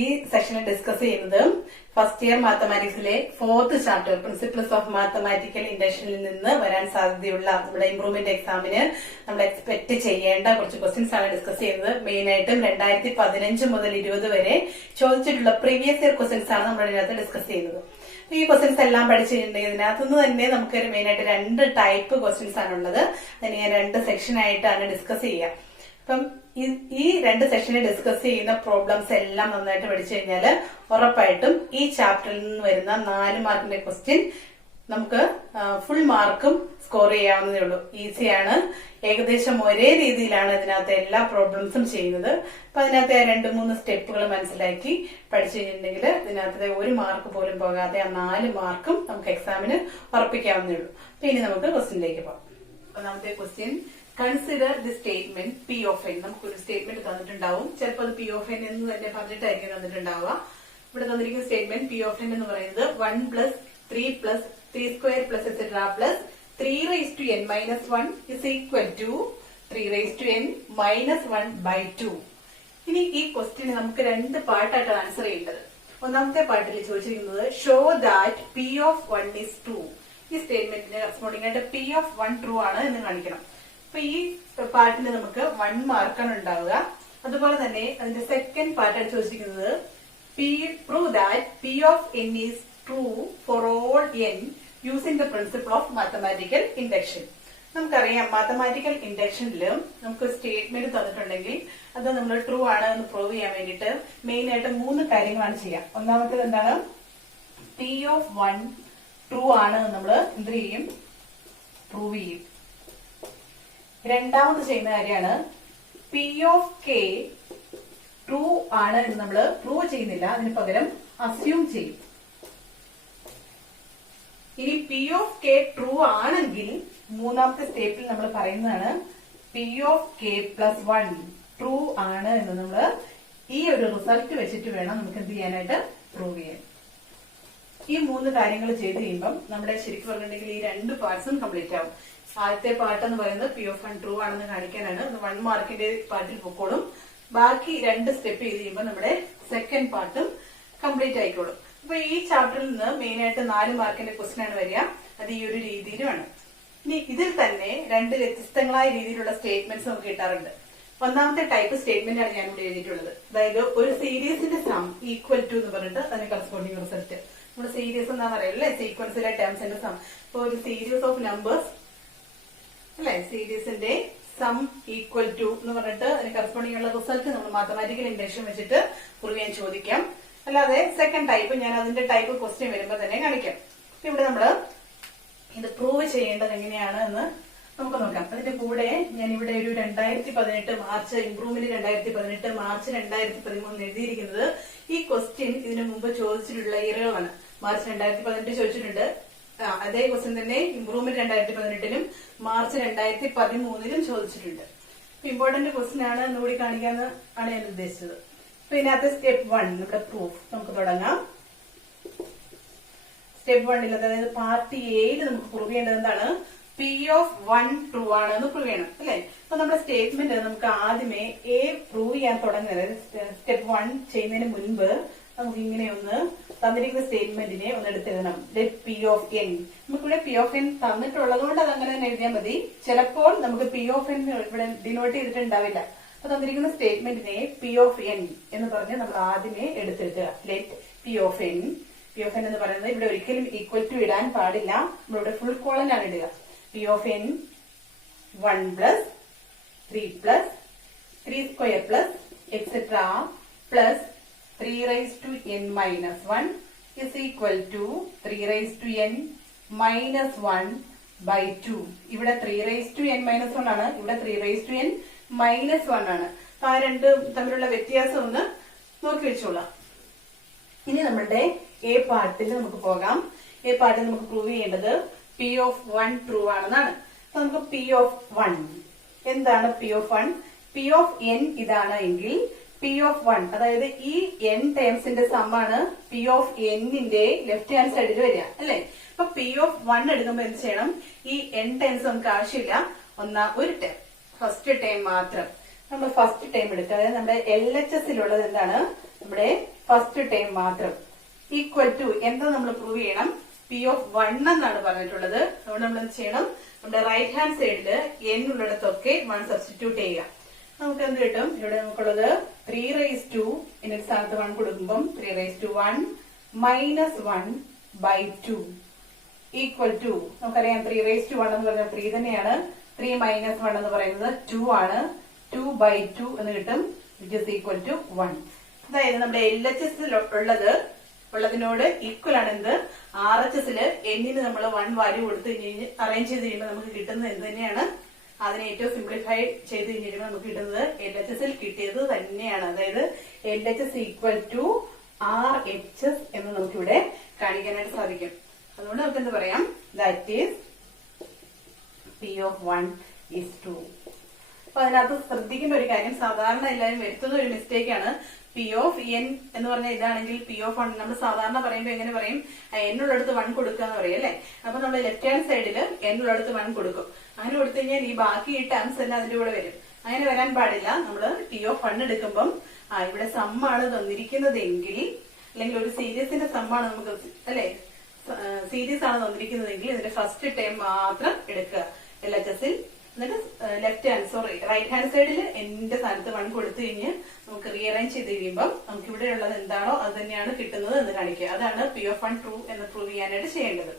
ഈ സെഷനിൽ ഡിസ്കസ് ചെയ്യുന്നത് ഫസ്റ്റ് ഇയർ മാത്തമാറ്റിക്സിലെ 4th chapter principles of mathematical ഇൻഡക്ഷനിൽ നിന്ന് വരാൻ സാധ്യതയുള്ള നമ്മുടെ ഇംപ്രൂവ്മെന്റ് എക്സാമിന് നമ്മൾ എക്സ്പെക്ട് ചെയ്യേണ്ട കുറച്ച് ക്വസ്റ്റ്യൻസ് ആണ് ഡിസ്കസ് ചെയ്യുന്നത്. മെയിൻ ആയിട്ടും 2015 മുതൽ 20 വരെ ചോദിച്ചിട്ടുള്ള പ്രീവിയസ് ഇയർ ക്വസ്റ്റ്യൻസ് ആണ് നമ്മൾ ഇതിനകത്ത് ഡിസ്കസ് ചെയ്യുന്നത്. ഈ ക്വസ്റ്റ്യൻസ് എല്ലാം പഠിച്ചിട്ടുണ്ടെങ്കിൽ ഇതിനകത്തുനിന്ന് തന്നെ നമുക്ക് മെയിൻ ആയിട്ട് 2 ടൈപ്പ് ക്വസ്റ്റ്യൻസ് ആണുള്ളത്. അതിന് ഞാൻ 2 സെക്ഷൻ ആയിട്ടാണ് ഡിസ്കസ് ചെയ്യുക. അപ്പം ഈ 2 സെഷനിൽ ഡിസ്കസ് ചെയ്യുന്ന പ്രോബ്ലംസ് എല്ലാം നന്നായിട്ട് പഠിച്ചു കഴിഞ്ഞാൽ ഉറപ്പായിട്ടും ഈ ചാപ്റ്ററിൽ നിന്ന് വരുന്ന 4 മാർക്കിന്റെ ക്വസ്റ്റ്യൻ നമുക്ക് ഫുൾ മാർക്കും സ്കോർ ചെയ്യാവുന്നതേ ഉള്ളൂ. ഈസിയാണ്. ഏകദേശം ഒരേ രീതിയിലാണ് ഇതിനകത്ത് എല്ലാ പ്രോബ്ലംസും ചെയ്യുന്നത്. അപ്പൊ അതിനകത്ത് 2-3 സ്റ്റെപ്പുകൾ മനസ്സിലാക്കി പഠിച്ചു കഴിഞ്ഞിട്ടുണ്ടെങ്കിൽ ഇതിനകത്ത് 1 മാർക്ക് പോലും പോകാതെ ആ 4 മാർക്കും നമുക്ക് എക്സാമിന് ഉറപ്പിക്കാവുന്നതേ ഉള്ളൂ. അപ്പൊ ഇനി നമുക്ക് ക്വസ്റ്റ്യനിലേക്ക് പോകാം. ഒന്നാമത്തെ question, consider the statement p of N. നമുക്കൊരു സ്റ്റേറ്റ്മെന്റ് തന്നിട്ടുണ്ടാവും. ചിലപ്പോൾ അത് പി ഓഫ് എൻ എന്ന് തന്നെ പറഞ്ഞിട്ടായിരിക്കും തന്നിട്ടുണ്ടാവുക. ഇവിടെ തന്നിരിക്കുന്ന സ്റ്റേറ്റ്മെന്റ് പി ഓഫ് എൻ എന്ന് പറയുന്നത് 1 + 3 + 3² + etc. + 3n-1 is equal to 3n-1/2. ഇനി ഈ ക്വസ്റ്റ്യന് നമുക്ക് 2 പാർട്ടായിട്ടാണ് ആൻസർ ചെയ്യേണ്ടത്. ഒന്നാമത്തെ പാർട്ടിൽ ചോദിച്ചിരിക്കുന്നത് show that P of 1 is true. ഈ സ്റ്റേറ്റ്മെന്റിന് കറസ്പോണ്ടിങ് ആയിട്ട് പി ഓഫ് 1 ട്രൂ ആണ് എന്ന് കാണിക്കണം. അപ്പൊ ഈ പാർട്ടിന് നമുക്ക് 1 മാർക്കാണ് ഉണ്ടാവുക. അതുപോലെ തന്നെ അതിന്റെ സെക്കൻഡ് പാർട്ടാണ് ചോദിച്ചിരിക്കുന്നത് prove that P of N is true for all N using the principle of mathematical induction. നമുക്കറിയാം മാത്തമാറ്റിക്കൽ ഇൻഡക്ഷനിൽ നമുക്ക് സ്റ്റേറ്റ്മെന്റ് തന്നിട്ടുണ്ടെങ്കിൽ അത് നമ്മൾ ട്രൂ ആണ് എന്ന് പ്രൂവ് ചെയ്യാൻ വേണ്ടിയിട്ട് മെയിൻ ആയിട്ട് 3 കാര്യങ്ങളാണ് ചെയ്യുക. ഒന്നാമത്തേത് എന്താണ്? പി ഓഫ് 1 ട്രൂ ആണ് നമ്മൾ എന്ത് ചെയ്യും? പ്രൂവ് ചെയ്യും. രണ്ടാമത് ചെയ്യുന്ന കാര്യമാണ് പി ഓഫ് കെ ട്രൂ ആണ് എന്ന് നമ്മൾ പ്രൂവ് ചെയ്യുന്നില്ല, അതിന് പകരം അസ്യൂം ചെയ്യും. ഇനി പി ഓഫ് കെ ട്രൂ ആണെങ്കിൽ മൂന്നാമത്തെ സ്റ്റെപ്പിൽ നമ്മൾ പറയുന്നതാണ് പി ഓഫ് കെ + 1 ട്രൂ ആണ് എന്ന് നമ്മൾ ഈ ഒരു റിസൾട്ട് വെച്ചിട്ട് വേണം നമുക്ക് എന്ത് ചെയ്യാനായിട്ട് പ്രൂവ് ചെയ്യാൻ. ഈ 3 കാര്യങ്ങൾ ചെയ്ത് കഴിയുമ്പം നമ്മുടെ ശരിക്കും പറഞ്ഞിട്ടുണ്ടെങ്കിൽ ഈ 2 പാർട്സും കംപ്ലീറ്റ് ആവും. ആദ്യത്തെ പാർട്ട് എന്ന് പറയുന്നത് പി ഓഫ് 1 ട്രൂ ആണെന്ന് കാണിക്കാനാണ്. 1 മാർക്കിന്റെ പാർട്ടിൽ പൊക്കോളും. ബാക്കി 2 സ്റ്റെപ്പ് ചെയ്ത് കഴിയുമ്പോൾ നമ്മുടെ സെക്കൻഡ് പാർട്ടും കംപ്ലീറ്റ് ആയിക്കോളും. അപ്പൊ ഈ ചാപ്റ്ററിൽ നിന്ന് മെയിൻ ആയിട്ട് 4 മാർക്കിന്റെ ക്വസ്റ്റ്യൻ ആണ് വരിക. അത് ഈ ഒരു രീതിയിലുമാണ്. ഇനി ഇതിൽ തന്നെ 2 വ്യത്യസ്തങ്ങളായ രീതിയിലുള്ള സ്റ്റേറ്റ്മെന്റ്സ് നമുക്ക് കിട്ടാറുണ്ട്. ഒന്നാമത്തെ ടൈപ്പ് സ്റ്റേറ്റ്മെന്റ് ആണ് ഞാൻ ഇവിടെ എഴുതിയിട്ടുള്ളത്. അതായത് ഒരു സീരീസിന്റെ സം ഈക്വൽ ടു എന്ന് പറഞ്ഞിട്ട് അതിന് കറസ്പോണ്ടിങ് റിസൾട്ട്. നമ്മുടെ സീരീസ് എന്താ പറയല്ലേ, സീക്വൻസിലെ ടേംസിന്റെ സം. ഇപ്പൊ ഒരു സീരീസ് ഓഫ് നമ്പേഴ്സ് അല്ലെ, സീരീസിന്റെ സം ഈക്വൽ ടു എന്ന് പറഞ്ഞിട്ട് അതിന് കറസ്പോണ്ടിങ് ഉള്ള റിസൾട്ട് നമ്മൾ മാത്തമാറ്റിക്കൽ ഇൻഡക്ഷൻ വെച്ചിട്ട് പ്രൂവ് ചെയ്യാൻ ചോദിക്കാം. അല്ലാതെ സെക്കൻഡ് ടൈപ്പ് ഞാൻ അതിന്റെ ടൈപ്പ് ക്വസ്റ്റ്യൻ വരുമ്പോൾ തന്നെ കാണിക്കാം. ഇവിടെ നമ്മൾ ഇത് പ്രൂവ് ചെയ്യേണ്ടത് എങ്ങനെയാണ് എന്ന് നമുക്ക് നോക്കാം. അതിന്റെ കൂടെ ഞാൻ ഇവിടെ ഒരു 2018 മാർച്ച് ഇംപ്രൂവ്മെന്റ് 2018 മാർച്ച് 2013 എഴുതിയിരിക്കുന്നത് ഈ ക്വസ്റ്റ്യൻ ഇതിനു മുമ്പ് ചോദിച്ചിട്ടുള്ള ഇയറുകളാണ്. മാർച്ച് 2018 ചോദിച്ചിട്ടുണ്ട്. അതേ ക്വസ്റ്റ്യൻ തന്നെ ഇംപ്രൂവ്മെന്റ് 2018 മാർച്ച് 2013 ചോദിച്ചിട്ടുണ്ട്. ഇമ്പോർട്ടന്റ് ക്വസ്റ്റ്യൻ ആണ് എന്നുകൂടി കാണിക്കാന്ന് ആണ് ഞാൻ ഉദ്ദേശിച്ചത്. അപ്പൊ ഇതിനകത്ത് സ്റ്റെപ്പ് 1 നമ്മുടെ പ്രൂഫ് നമുക്ക് തുടങ്ങാം. സ്റ്റെപ്പ് 1 അതായത് പാർട്ട് എയിൽ നമുക്ക് പ്രൂവ് ചെയ്യേണ്ടത് എന്താണ്? പി ഓഫ് 1 ട്രൂ ആണെന്ന് പ്രൂവ് ചെയ്യണം അല്ലെ. അപ്പൊ നമ്മുടെ സ്റ്റേറ്റ്മെന്റ് നമുക്ക് ആദ്യമേ എ പ്രൂവ് ചെയ്യാൻ തുടങ്ങുന്നത് സ്റ്റെപ്പ് 1 ചെയ്യുന്നതിന് മുൻപ് നമുക്ക് ഇങ്ങനെ ഒന്ന് തന്നിരിക്കുന്ന സ്റ്റേറ്റ്മെന്റിനെ ഒന്ന് എടുത്തെഴുതണം. പി ഓഫ് എൻ നമുക്കിവിടെ പി ഓഫ് എൻ തന്നിട്ടുള്ളത് കൊണ്ട് അത് അങ്ങനെ തന്നെ എഴുതിയാൽ മതി. ചിലപ്പോൾ നമുക്ക് പി ഓഫ് എൻ ഇവിടെ ഡിനോട്ട് ചെയ്തിട്ടുണ്ടാവില്ല. അപ്പൊ തന്നിരിക്കുന്ന സ്റ്റേറ്റ്മെന്റിനെ പി ഓഫ് എൻ എന്ന് പറഞ്ഞ് നമ്മൾ ആദ്യമേ എടുത്തെഴുതുക. Let P of n. P of n എന്ന് പറയുന്നത് ഇവിടെ ഒരിക്കലും ഈക്വൽ ടു ഇടാൻ പാടില്ല. നമ്മളിവിടെ ഫുൾ കോളനാണ് ഇടുക. P of N 1 + 3 + 3² + etc. + 3n-1 is equal to 3n-1/2. ഇവിടെ 3n-1 ആണ്, ഇവിടെ 3n-1 ആണ്. അപ്പൊ ആ 2 തമ്മിലുള്ള വ്യത്യാസം ഒന്ന് നോക്കി വെച്ചോളാം. ഇനി നമ്മളുടെ എ പാർട്ടിൽ നമുക്ക് പോകാം. എ പാർട്ടിൽ നമുക്ക് പ്രൂവ് ചെയ്യേണ്ടത് പി ഓഫ് 1 ട്രൂ ആണെന്നാണ്. അപ്പൊ നമുക്ക് പി ഓഫ് 1 എന്താണ്? P of 1 P of n ഇതാണ് എങ്കിൽ പി ഓഫ് 1 അതായത് ഈ n ടേംസിന്റെ സമ്മാണ് പി ഓഫ് എന്നിന്റെ ലെഫ്റ്റ് ഹാൻഡ് സൈഡിൽ വരിക അല്ലെ. അപ്പൊ പി ഓഫ് 1 എടുക്കുമ്പോൾ എന്ത് ചെയ്യണം? ഈ n ടേംസ് നമുക്ക് ആവശ്യമില്ല. ഒരു ടേം ഫസ്റ്റ് ടേം മാത്രം നമ്മൾ ഫസ്റ്റ് ടൈം എടുക്കുക. അതായത് നമ്മുടെ LHSലുള്ളത് എന്താണ്? നമ്മുടെ ഫസ്റ്റ് ടൈം മാത്രം. ഈക്വൽ ടു എന്താ നമ്മൾ പ്രൂവ് ചെയ്യണം? P(1) എന്നാണ് പറഞ്ഞിട്ടുള്ളത്. അതുകൊണ്ട് നമ്മൾ എന്ത് ചെയ്യണം? നമ്മുടെ റൈറ്റ് ഹാൻഡ് സൈഡില് n ഉള്ളിടത്തൊക്കെ 1 സബ്സ്റ്റിറ്റ്യൂട്ട് ചെയ്യുക. നമുക്ക് എന്ത് കിട്ടും? ഇവിടെ നമുക്കുള്ളത് 3 ഇതിന്റെ സ്ഥാനത്ത് 1 കൊടുക്കുമ്പോൾ 3(1) -1/2 ഈക്വൽ ടു നമുക്കറിയാം 3(1) എന്ന് പറഞ്ഞാൽ 3 തന്നെയാണ്. 3 - 1 എന്ന് പറയുന്നത് 2 ആണ്. 2/2 എന്ന് കിട്ടും, വിച്ച് ഇസ് ഈക്വൽ ടു 1. അതായത് നമ്മുടെ LHS ഉള്ളതിനോട് ഈക്വൽ ആണ് എന്ത്? RHSല് n നമ്മൾ 1 വാല്യൂ കൊടുത്ത് അറേഞ്ച് ചെയ്ത് കഴിയുമ്പോൾ നമുക്ക് കിട്ടുന്നത് എന്ത് തന്നെയാണ്? അതിനെ ഏറ്റവും സിംപ്ലിഫൈ ചെയ്ത് കഴിഞ്ഞിട്ട് നമുക്ക് കിട്ടുന്നത് LHSൽ കിട്ടിയത് തന്നെയാണ്. അതായത് LHS ഈക്വൽ ടു RHS എന്ന് നമുക്കിവിടെ കാണിക്കാനായിട്ട് സാധിക്കും. അതുകൊണ്ട് നമുക്ക് എന്ത് പറയാം? That is P(1) is true. അപ്പൊ അതിനകത്ത് ശ്രദ്ധിക്കേണ്ട ഒരു കാര്യം, സാധാരണ എല്ലാവരും വരുത്തുന്ന ഒരു മിസ്റ്റേക്ക് ആണ്. P(n) എന്ന് പറഞ്ഞാൽ ഇതാണെങ്കിൽ P(1) നമ്മൾ സാധാരണ പറയുമ്പോൾ എങ്ങനെ പറയും? n ഉള്ളിടത്ത് 1 കൊടുക്കുക എന്ന് പറയും അല്ലെ? അപ്പൊ നമ്മൾ ലെഫ്റ്റ് ഹാൻഡ് സൈഡില് n ഉള്ളിടത്ത് 1 കൊടുക്കും. അങ്ങനെ കൊടുത്തു കഴിഞ്ഞാൽ ഈ ബാക്കി ടേംസ് എല്ലാം അതിന്റെ കൂടെ വരും. അങ്ങനെ വരാൻ പാടില്ല. നമ്മള് P(1) എടുക്കുമ്പം ഇവിടെ സമ്മാണ് തന്നിരിക്കുന്നതെങ്കിൽ, അല്ലെങ്കിൽ ഒരു സീരീസിന്റെ സമ്മാണ് നമുക്ക് അല്ലെ, സീരീസ് ആണ് തന്നിരിക്കുന്നതെങ്കിൽ ഇതിന്റെ ഫസ്റ്റ് ടൈം മാത്രം എടുക്കുക LHSൽ. എന്നിട്ട് റൈറ്റ് ഹാൻഡ് സൈഡിൽ എന്റെ സ്ഥാനത്ത് 1 കൊടുത്തു കഴിഞ്ഞ് നമുക്ക് റീഅറേഞ്ച് ചെയ്ത് കഴിയുമ്പോൾ നമുക്ക് ഇവിടെ ഉള്ളത് എന്താണോ അത് തന്നെയാണ് കിട്ടുന്നത് എന്ന് കാണിക്കുക. അതാണ് P(1) ട്രൂ എന്ന് പ്രൂവ് ചെയ്യാനായിട്ട് ചെയ്യേണ്ടത്.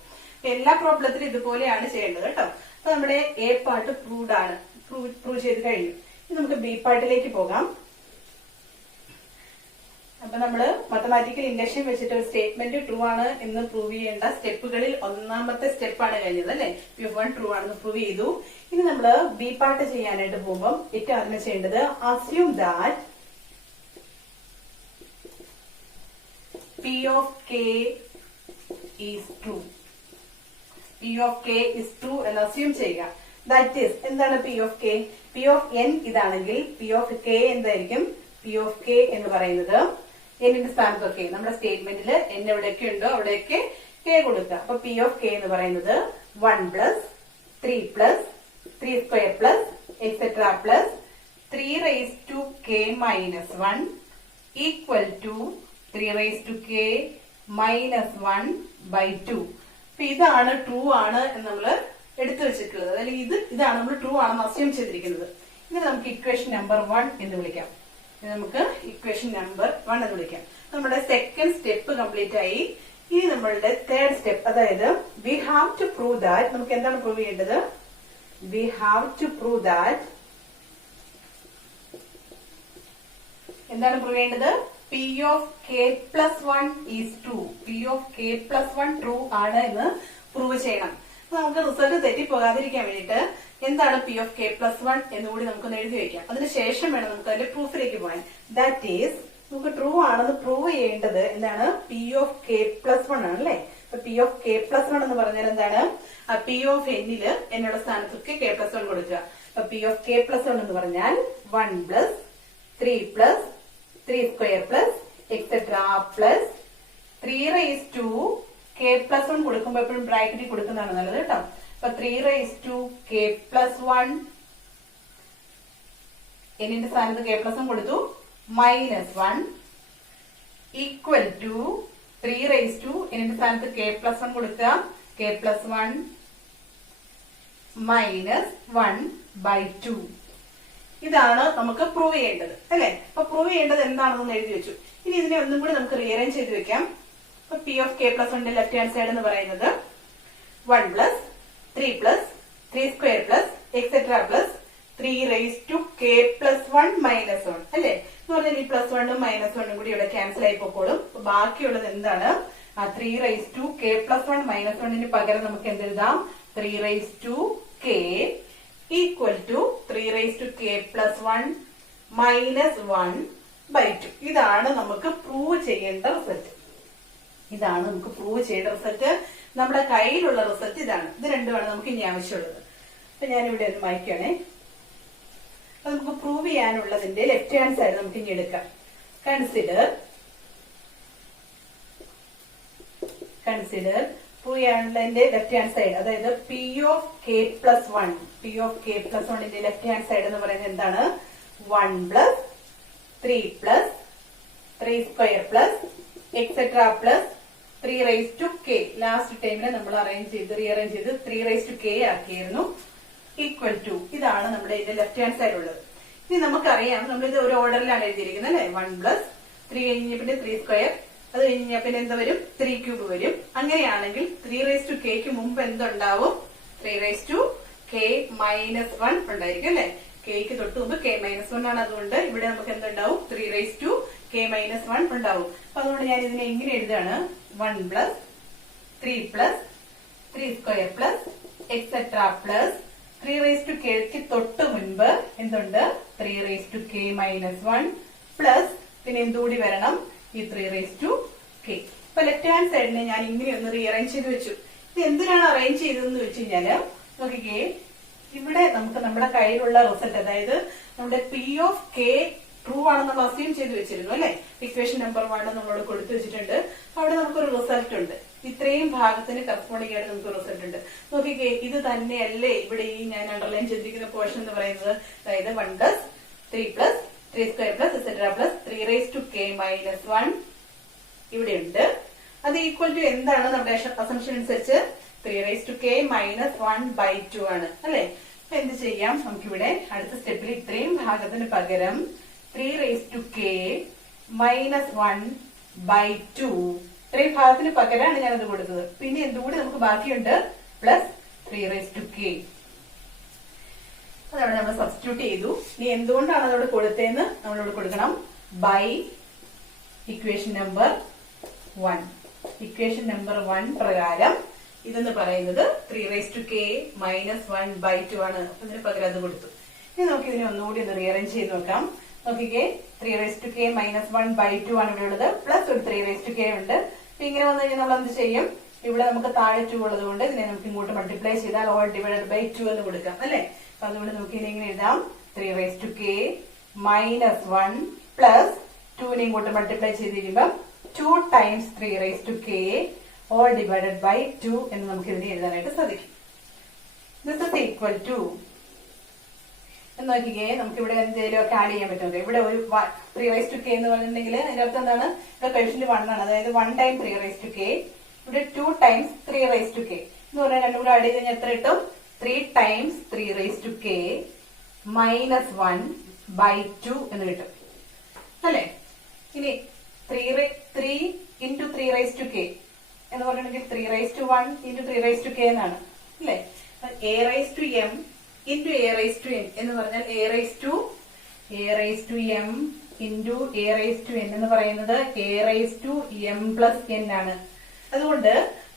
എല്ലാ പ്രോബ്ലത്തിലും ഇതുപോലെയാണ് ചെയ്യേണ്ടത് കേട്ടോ. അപ്പൊ നമ്മുടെ A പാർട്ട് പ്രൂവ്ഡ് ആണ്, പ്രൂവ് ചെയ്ത് കഴിഞ്ഞു. ഇനി നമുക്ക് B പാർട്ടിലേക്ക് പോകാം. അപ്പൊ നമ്മള് മാത്തമാറ്റിക്കൽ ഇൻഡക്ഷൻ വെച്ചിട്ട് ഒരു സ്റ്റേറ്റ്മെന്റ് ട്രൂ ആണ് എന്ന് പ്രൂവ് ചെയ്യേണ്ട സ്റ്റെപ്പുകളിൽ ഒന്നാമത്തെ സ്റ്റെപ്പാണ് കഴിഞ്ഞത് അല്ലെ? P(1) ട്രൂ ആണെന്ന് പ്രൂവ് ചെയ്തു. ഇനി നമ്മള് B പാർട്ട് ചെയ്യാനായിട്ട് പോകുമ്പോൾ ഏറ്റവും ആദ്യം ചെയ്യേണ്ടത് assume that P(k) is true. P(k) is true എന്ന് അസ്യൂം ചെയ്യുക. ദാറ്റ് ഈസ് എന്താണ് P(k)? P(n) ഇതാണെങ്കിൽ P(k) എന്തായിരിക്കും? P(k) എന്ന് പറയുന്നത് എന്നിന്റെ സ്ഥാനത്തൊക്കെ നമ്മുടെ സ്റ്റേറ്റ്മെന്റിൽ n എവിടെയൊക്കെ ഉണ്ടോ അവിടെയൊക്കെ k കൊടുക്കുക. അപ്പൊ P(k) എന്ന് പറയുന്നത് 1 + 3 + 3² + etc. + 3k - 1 equal to 3k - 1/2. അപ്പൊ ഇതാണ് ട്രൂ ആണ് എന്ന് നമ്മൾ എടുത്തു വെച്ചിട്ടുള്ളത്. അല്ലെങ്കിൽ ഇതാണ് നമ്മൾ ട്രൂ ആണെന്ന് അസ്യൂം ചെയ്തിരിക്കുന്നത്. ഇനി നമുക്ക് ഇക്വേഷൻ നമ്പർ 1 എന്ന് വിളിക്കാം. നമുക്ക് ഇക്വേഷൻ നമ്പർ 1 എന്ന് വിളിക്കാം. നമ്മുടെ സെക്കൻഡ് സ്റ്റെപ്പ് കംപ്ലീറ്റ് ആയി. ഇനി നമ്മളുടെ തേർഡ് സ്റ്റെപ്പ്, അതായത് we have to prove that. നമുക്ക് എന്താണ് പ്രൂവ് ചെയ്യേണ്ടത്? We have to prove that. എന്താണ് പ്രൂവ് ചെയ്യേണ്ടത്? P(k+1) is true. P(k+1) true ആണ് എന്ന് പ്രൂവ് ചെയ്യണം. നമുക്ക് റിസൾട്ട് തെറ്റിപ്പോകാതിരിക്കാൻ വേണ്ടിയിട്ട് എന്താണ് P(k+1) എന്നുകൂടി നമുക്കൊന്ന് എഴുതി വെക്കാം. അതിനുശേഷം വേണം നമുക്ക് അതിന്റെ പ്രൂഫിലേക്ക് പോകാൻ. ദാറ്റ് ഈസ് നമുക്ക് ട്രൂ ആണെന്ന് പ്രൂവ് ചെയ്യേണ്ടത് എന്താണ്? P(k+1) ആണ് അല്ലെ? അപ്പൊ P(k+1) എന്ന് പറഞ്ഞാൽ എന്താണ്? P(n)ല് എന്നുള്ള സ്ഥാനത്തൊക്കെ k+1 കൊടുക്കുക. അപ്പൊ P(k+1) എന്ന് പറഞ്ഞാൽ 1 + 3 + 3² + etc. + 3k+1 കൊടുക്കുമ്പോൾ എപ്പോഴും ബ്രാക്കറ്റിൽ കൊടുക്കുന്നതാണ് നല്ലത് കേട്ടോ. അപ്പൊ 3k+1 എന്നിന്റെ സ്ഥാനത്ത് k+1 കൊടുത്തു, -1 ഈക്വൽ ടു 3 എന്നിന്റെ സ്ഥാനത്ത് k+1 കൊടുക്കുക, k+1 -1/2. ഇതാണ് നമുക്ക് പ്രൂവ് ചെയ്യേണ്ടത് അല്ലെ? അപ്പൊ പ്രൂവ് ചെയ്യേണ്ടത് എന്താണെന്ന് എഴുതി വെച്ചു. ഇനി ഇതിനെ ഒന്നും കൂടി നമുക്ക് റീഅറേഞ്ച് ചെയ്ത് വെക്കാം. അപ്പൊ P(k+1) ലെഫ്റ്റ് ഹാൻഡ് സൈഡ് എന്ന് പറയുന്നത് 1 + 3 + 3² + etc. + 3k+1 - 1 അല്ലെ? എന്ന് പറഞ്ഞാൽ ഈ +1 ഉം -1 കൂടി ഇവിടെ ക്യാൻസൽ ആയി പോക്കോളും. ബാക്കിയുള്ളത് എന്താണ്? 3k+1 - 1 പകരം നമുക്ക് എന്തെഴുതാം? 3k equal to 3k+1 - 1/2. ഇതാണ് നമുക്ക് പ്രൂവ് ചെയ്യേണ്ട റിസൾട്ട്. നമ്മുടെ കയ്യിലുള്ള റിസൾട്ട് ഇതാണ്. ഇത് രണ്ടുമാണ് നമുക്ക് ഇനി ആവശ്യമുള്ളത്. അപ്പൊ ഞാനിവിടെ ഒന്ന് വായിക്കുകയാണേ. അപ്പൊ നമുക്ക് പ്രൂവ് ചെയ്യാനുള്ളതിന്റെ ലെഫ്റ്റ് ഹാൻഡ് സൈഡ് നമുക്ക് ഇനി എടുക്കാം. കൺസിഡർ പ്രൂവ് ചെയ്യാനുള്ളതിന്റെ ലെഫ്റ്റ് ഹാൻഡ് സൈഡ്, അതായത് P(k+1) ന്റെ ലെഫ്റ്റ് ഹാൻഡ് സൈഡ് എന്ന് പറയുന്നത് എന്താണ്? 1 plus 3 plus 3 square plus etc plus 3 raised to k. Last ടൈമിനെ നമ്മൾ റീഅറേഞ്ച് ചെയ്ത് 3 raised to k ആക്കിയിരുന്നു. ഈക്വൽ ടു ഇതാണ് നമ്മുടെ ഇതിന്റെ ലെഫ്റ്റ് ഹാൻഡ് സൈഡ് ഉള്ളത്. ഇനി നമുക്കറിയാം നമ്മളിത് ഒരു ഓർഡറിലാണ് എഴുതിയിരിക്കുന്നത് അല്ലെ. 1 plus 3 കഴിഞ്ഞ പിന്നെ 3 സ്ക്വയർ, അത് കഴിഞ്ഞാൽ പിന്നെ എന്താ വരും 3 ക്യൂബ് വരും. അങ്ങനെയാണെങ്കിൽ 3 raised to k ക്ക് മുമ്പ് എന്തുണ്ടാവും? 3 raised to k minus 1 ഉണ്ടായിരിക്കും അല്ലെ. കെക്ക് തൊട്ട് മുമ്പ് k minus 1 ആണ്. അതുകൊണ്ട് ഇവിടെ നമുക്ക് എന്തുണ്ടാവും? 3 raised to k minus 1 ഉണ്ടാവും. അപ്പൊ അതുകൊണ്ട് ഞാൻ ഇതിനെ ഇങ്ങനെ എഴുതാണ്. 1 plus 3 plus 3 square plus etc plus 3 raised to k ക്ക് തൊട്ട് മുൻപ് എന്തുണ്ട്? 3 raised to k minus 1 plus പിന്നെ എന്തുകൂടി വരണം? ഈ 3 raised to k. അപ്പൊ ലെഫ്റ്റ് ഹാൻഡ് സൈഡിനെ ഞാൻ ഇങ്ങനെ ഒന്ന് റീഅറേഞ്ച് ചെയ്ത് വെച്ചു. ഇത് എന്തിനാണ് അറേഞ്ച് ചെയ്തതെന്ന് വെച്ച് കഴിഞ്ഞാല് നോക്കിക്കേ, ഇവിടെ നമുക്ക് നമ്മുടെ കയ്യിലുള്ള റിസൾട്ട്, അതായത് നമ്മുടെ പി ഓഫ് കെ ട്രൂ ആണെന്ന് നമ്മൾ അസ്യൂം ചെയ്ത് വെച്ചിരുന്നു അല്ലെ. ഇക്വേഷൻ നമ്പർ 1 നമ്മളോട് കൊടുത്തു വെച്ചിട്ടുണ്ട്. അവിടെ നമുക്കൊരു റിസൾട്ട് ഉണ്ട്. ഇത്രയും ഭാഗത്തിന് കറസ്പോണ്ടിങ് ആയിട്ട് നമുക്ക് റിസൾട്ട് ഉണ്ട്. നോക്കിക്കേ, ഇത് തന്നെയല്ലേ ഇവിടെ ഈ ഞാൻ അണ്ടർലൈൻ ചെയ്തിരിക്കുന്ന പോർഷൻ എന്ന് പറയുന്നത്. അതായത് 1 plus 3 plus 3 square plus etc plus 3 raised to k minus 1 ഇവിടെ ഉണ്ട്. അത് ഈക്വൽ ടു എന്താണ്? നമ്മുടെ അസംഷൻ അനുസരിച്ച് 3 raised to k minus 1 by 2 ആണ് അല്ലെ. അപ്പൊ എന്ത് ചെയ്യാം? നമുക്കിവിടെ അടുത്ത സ്റ്റെപ്പിൽ ഇത്രയും ഭാഗത്തിന് പകരം 3 raised to k minus 1 by 2 ഇത്രയും ഭാഗത്തിന് പകരമാണ് ഞാനത് കൊടുത്തത്. പിന്നെ എന്തുകൂടി നമുക്ക് ബാക്കിയുണ്ട്? Plus 3 raised to k. അതവിടെ നമ്മൾ സബ്സ്റ്റിറ്റ്യൂട്ട് ചെയ്തു. ഇനി എന്തുകൊണ്ടാണ് അതോട് കൊടുത്തതെന്ന് നമ്മളോട് കൊടുക്കണം. By equation number 1. Equation number 1 പ്രകാരം ഇതെന്ന് പറയുന്നത് 3 raised to k minus 1 by 2 ആണ്. അപ്പൊ ഇതിന് പകരം അത് കൊടുത്തു. ഇനി നമുക്ക് ഇതിനെ ഒന്നുകൂടി ഒന്ന് റീഅറേഞ്ച് ചെയ്ത് നോക്കാം. നോക്കിക്കേ, 3 raised to k minus 1 by 2 ആണ് ഇവിടെ ഉള്ളത്. പ്ലസ് ഒരു 3 raised to k ഉണ്ട്. അപ്പൊ ഇങ്ങനെ വന്നു കഴിഞ്ഞാൽ നമ്മൾ എന്ത് ചെയ്യും? ഇവിടെ നമുക്ക് താഴെ 2 ഉള്ളത് കൊണ്ട് ഇതിനെ നമുക്ക് ഇങ്ങോട്ട് മൾട്ടിപ്ലൈ ചെയ്താൽ ഓൾ ഡിവൈഡഡ് ബൈ 2 എന്ന് കൊടുക്കാം അല്ലെ. അപ്പൊ അതുകൊണ്ട് നമുക്ക് ഇനി ഇങ്ങനെ എഴുതാം. 3 raised to k minus 1 plus 2 ഇങ്ങോട്ട് multiply ചെയ്തിരിക്കുമ്പം 2 times 3 raised to k all divided by 2 എന്ന് നമുക്ക് ഇതിനെ എഴുതാനായിട്ട് സാധിക്കും. This is equal to എന്ന് നോക്കിക്കേ, നമുക്ക് ഇവിടെ എന്തെങ്കിലും ഒക്കെ ആഡ് ചെയ്യാൻ പറ്റുമോ? ഇവിടെ ഒരു 3 raised to k എന്ന് പറഞ്ഞിട്ടുണ്ടെങ്കിൽ അതിന്റെ അർത്ഥം എന്താണ്? ഇവിടെ കോഎഫിഷ്യന്റ് 1 ആണ്. അതായത് 1 time 3 raised to k, ഇവിടെ 2 times 3 raised to k എന്ന് പറഞ്ഞാൽ രണ്ടും കൂടെ ആഡ് ചെയ്ത് കഴിഞ്ഞാൽ എത്ര കിട്ടും? 3 times 3 raised to k minus 1 by 2 എന്ന് കിട്ടും അല്ലെ. ഇനി 3 into 3 raised to k എന്ന് പറഞ്ഞിട്ടുണ്ടെങ്കിൽ 3 raised to 1 into 3 raised to k എന്നാണ് അല്ലെ. a raised to m into a raised to n എന്ന് പറഞ്ഞാൽ a raised to m into a raised to n എന്ന് പറയുന്നത് a raised to m plus n ആണ്. അതുകൊണ്ട്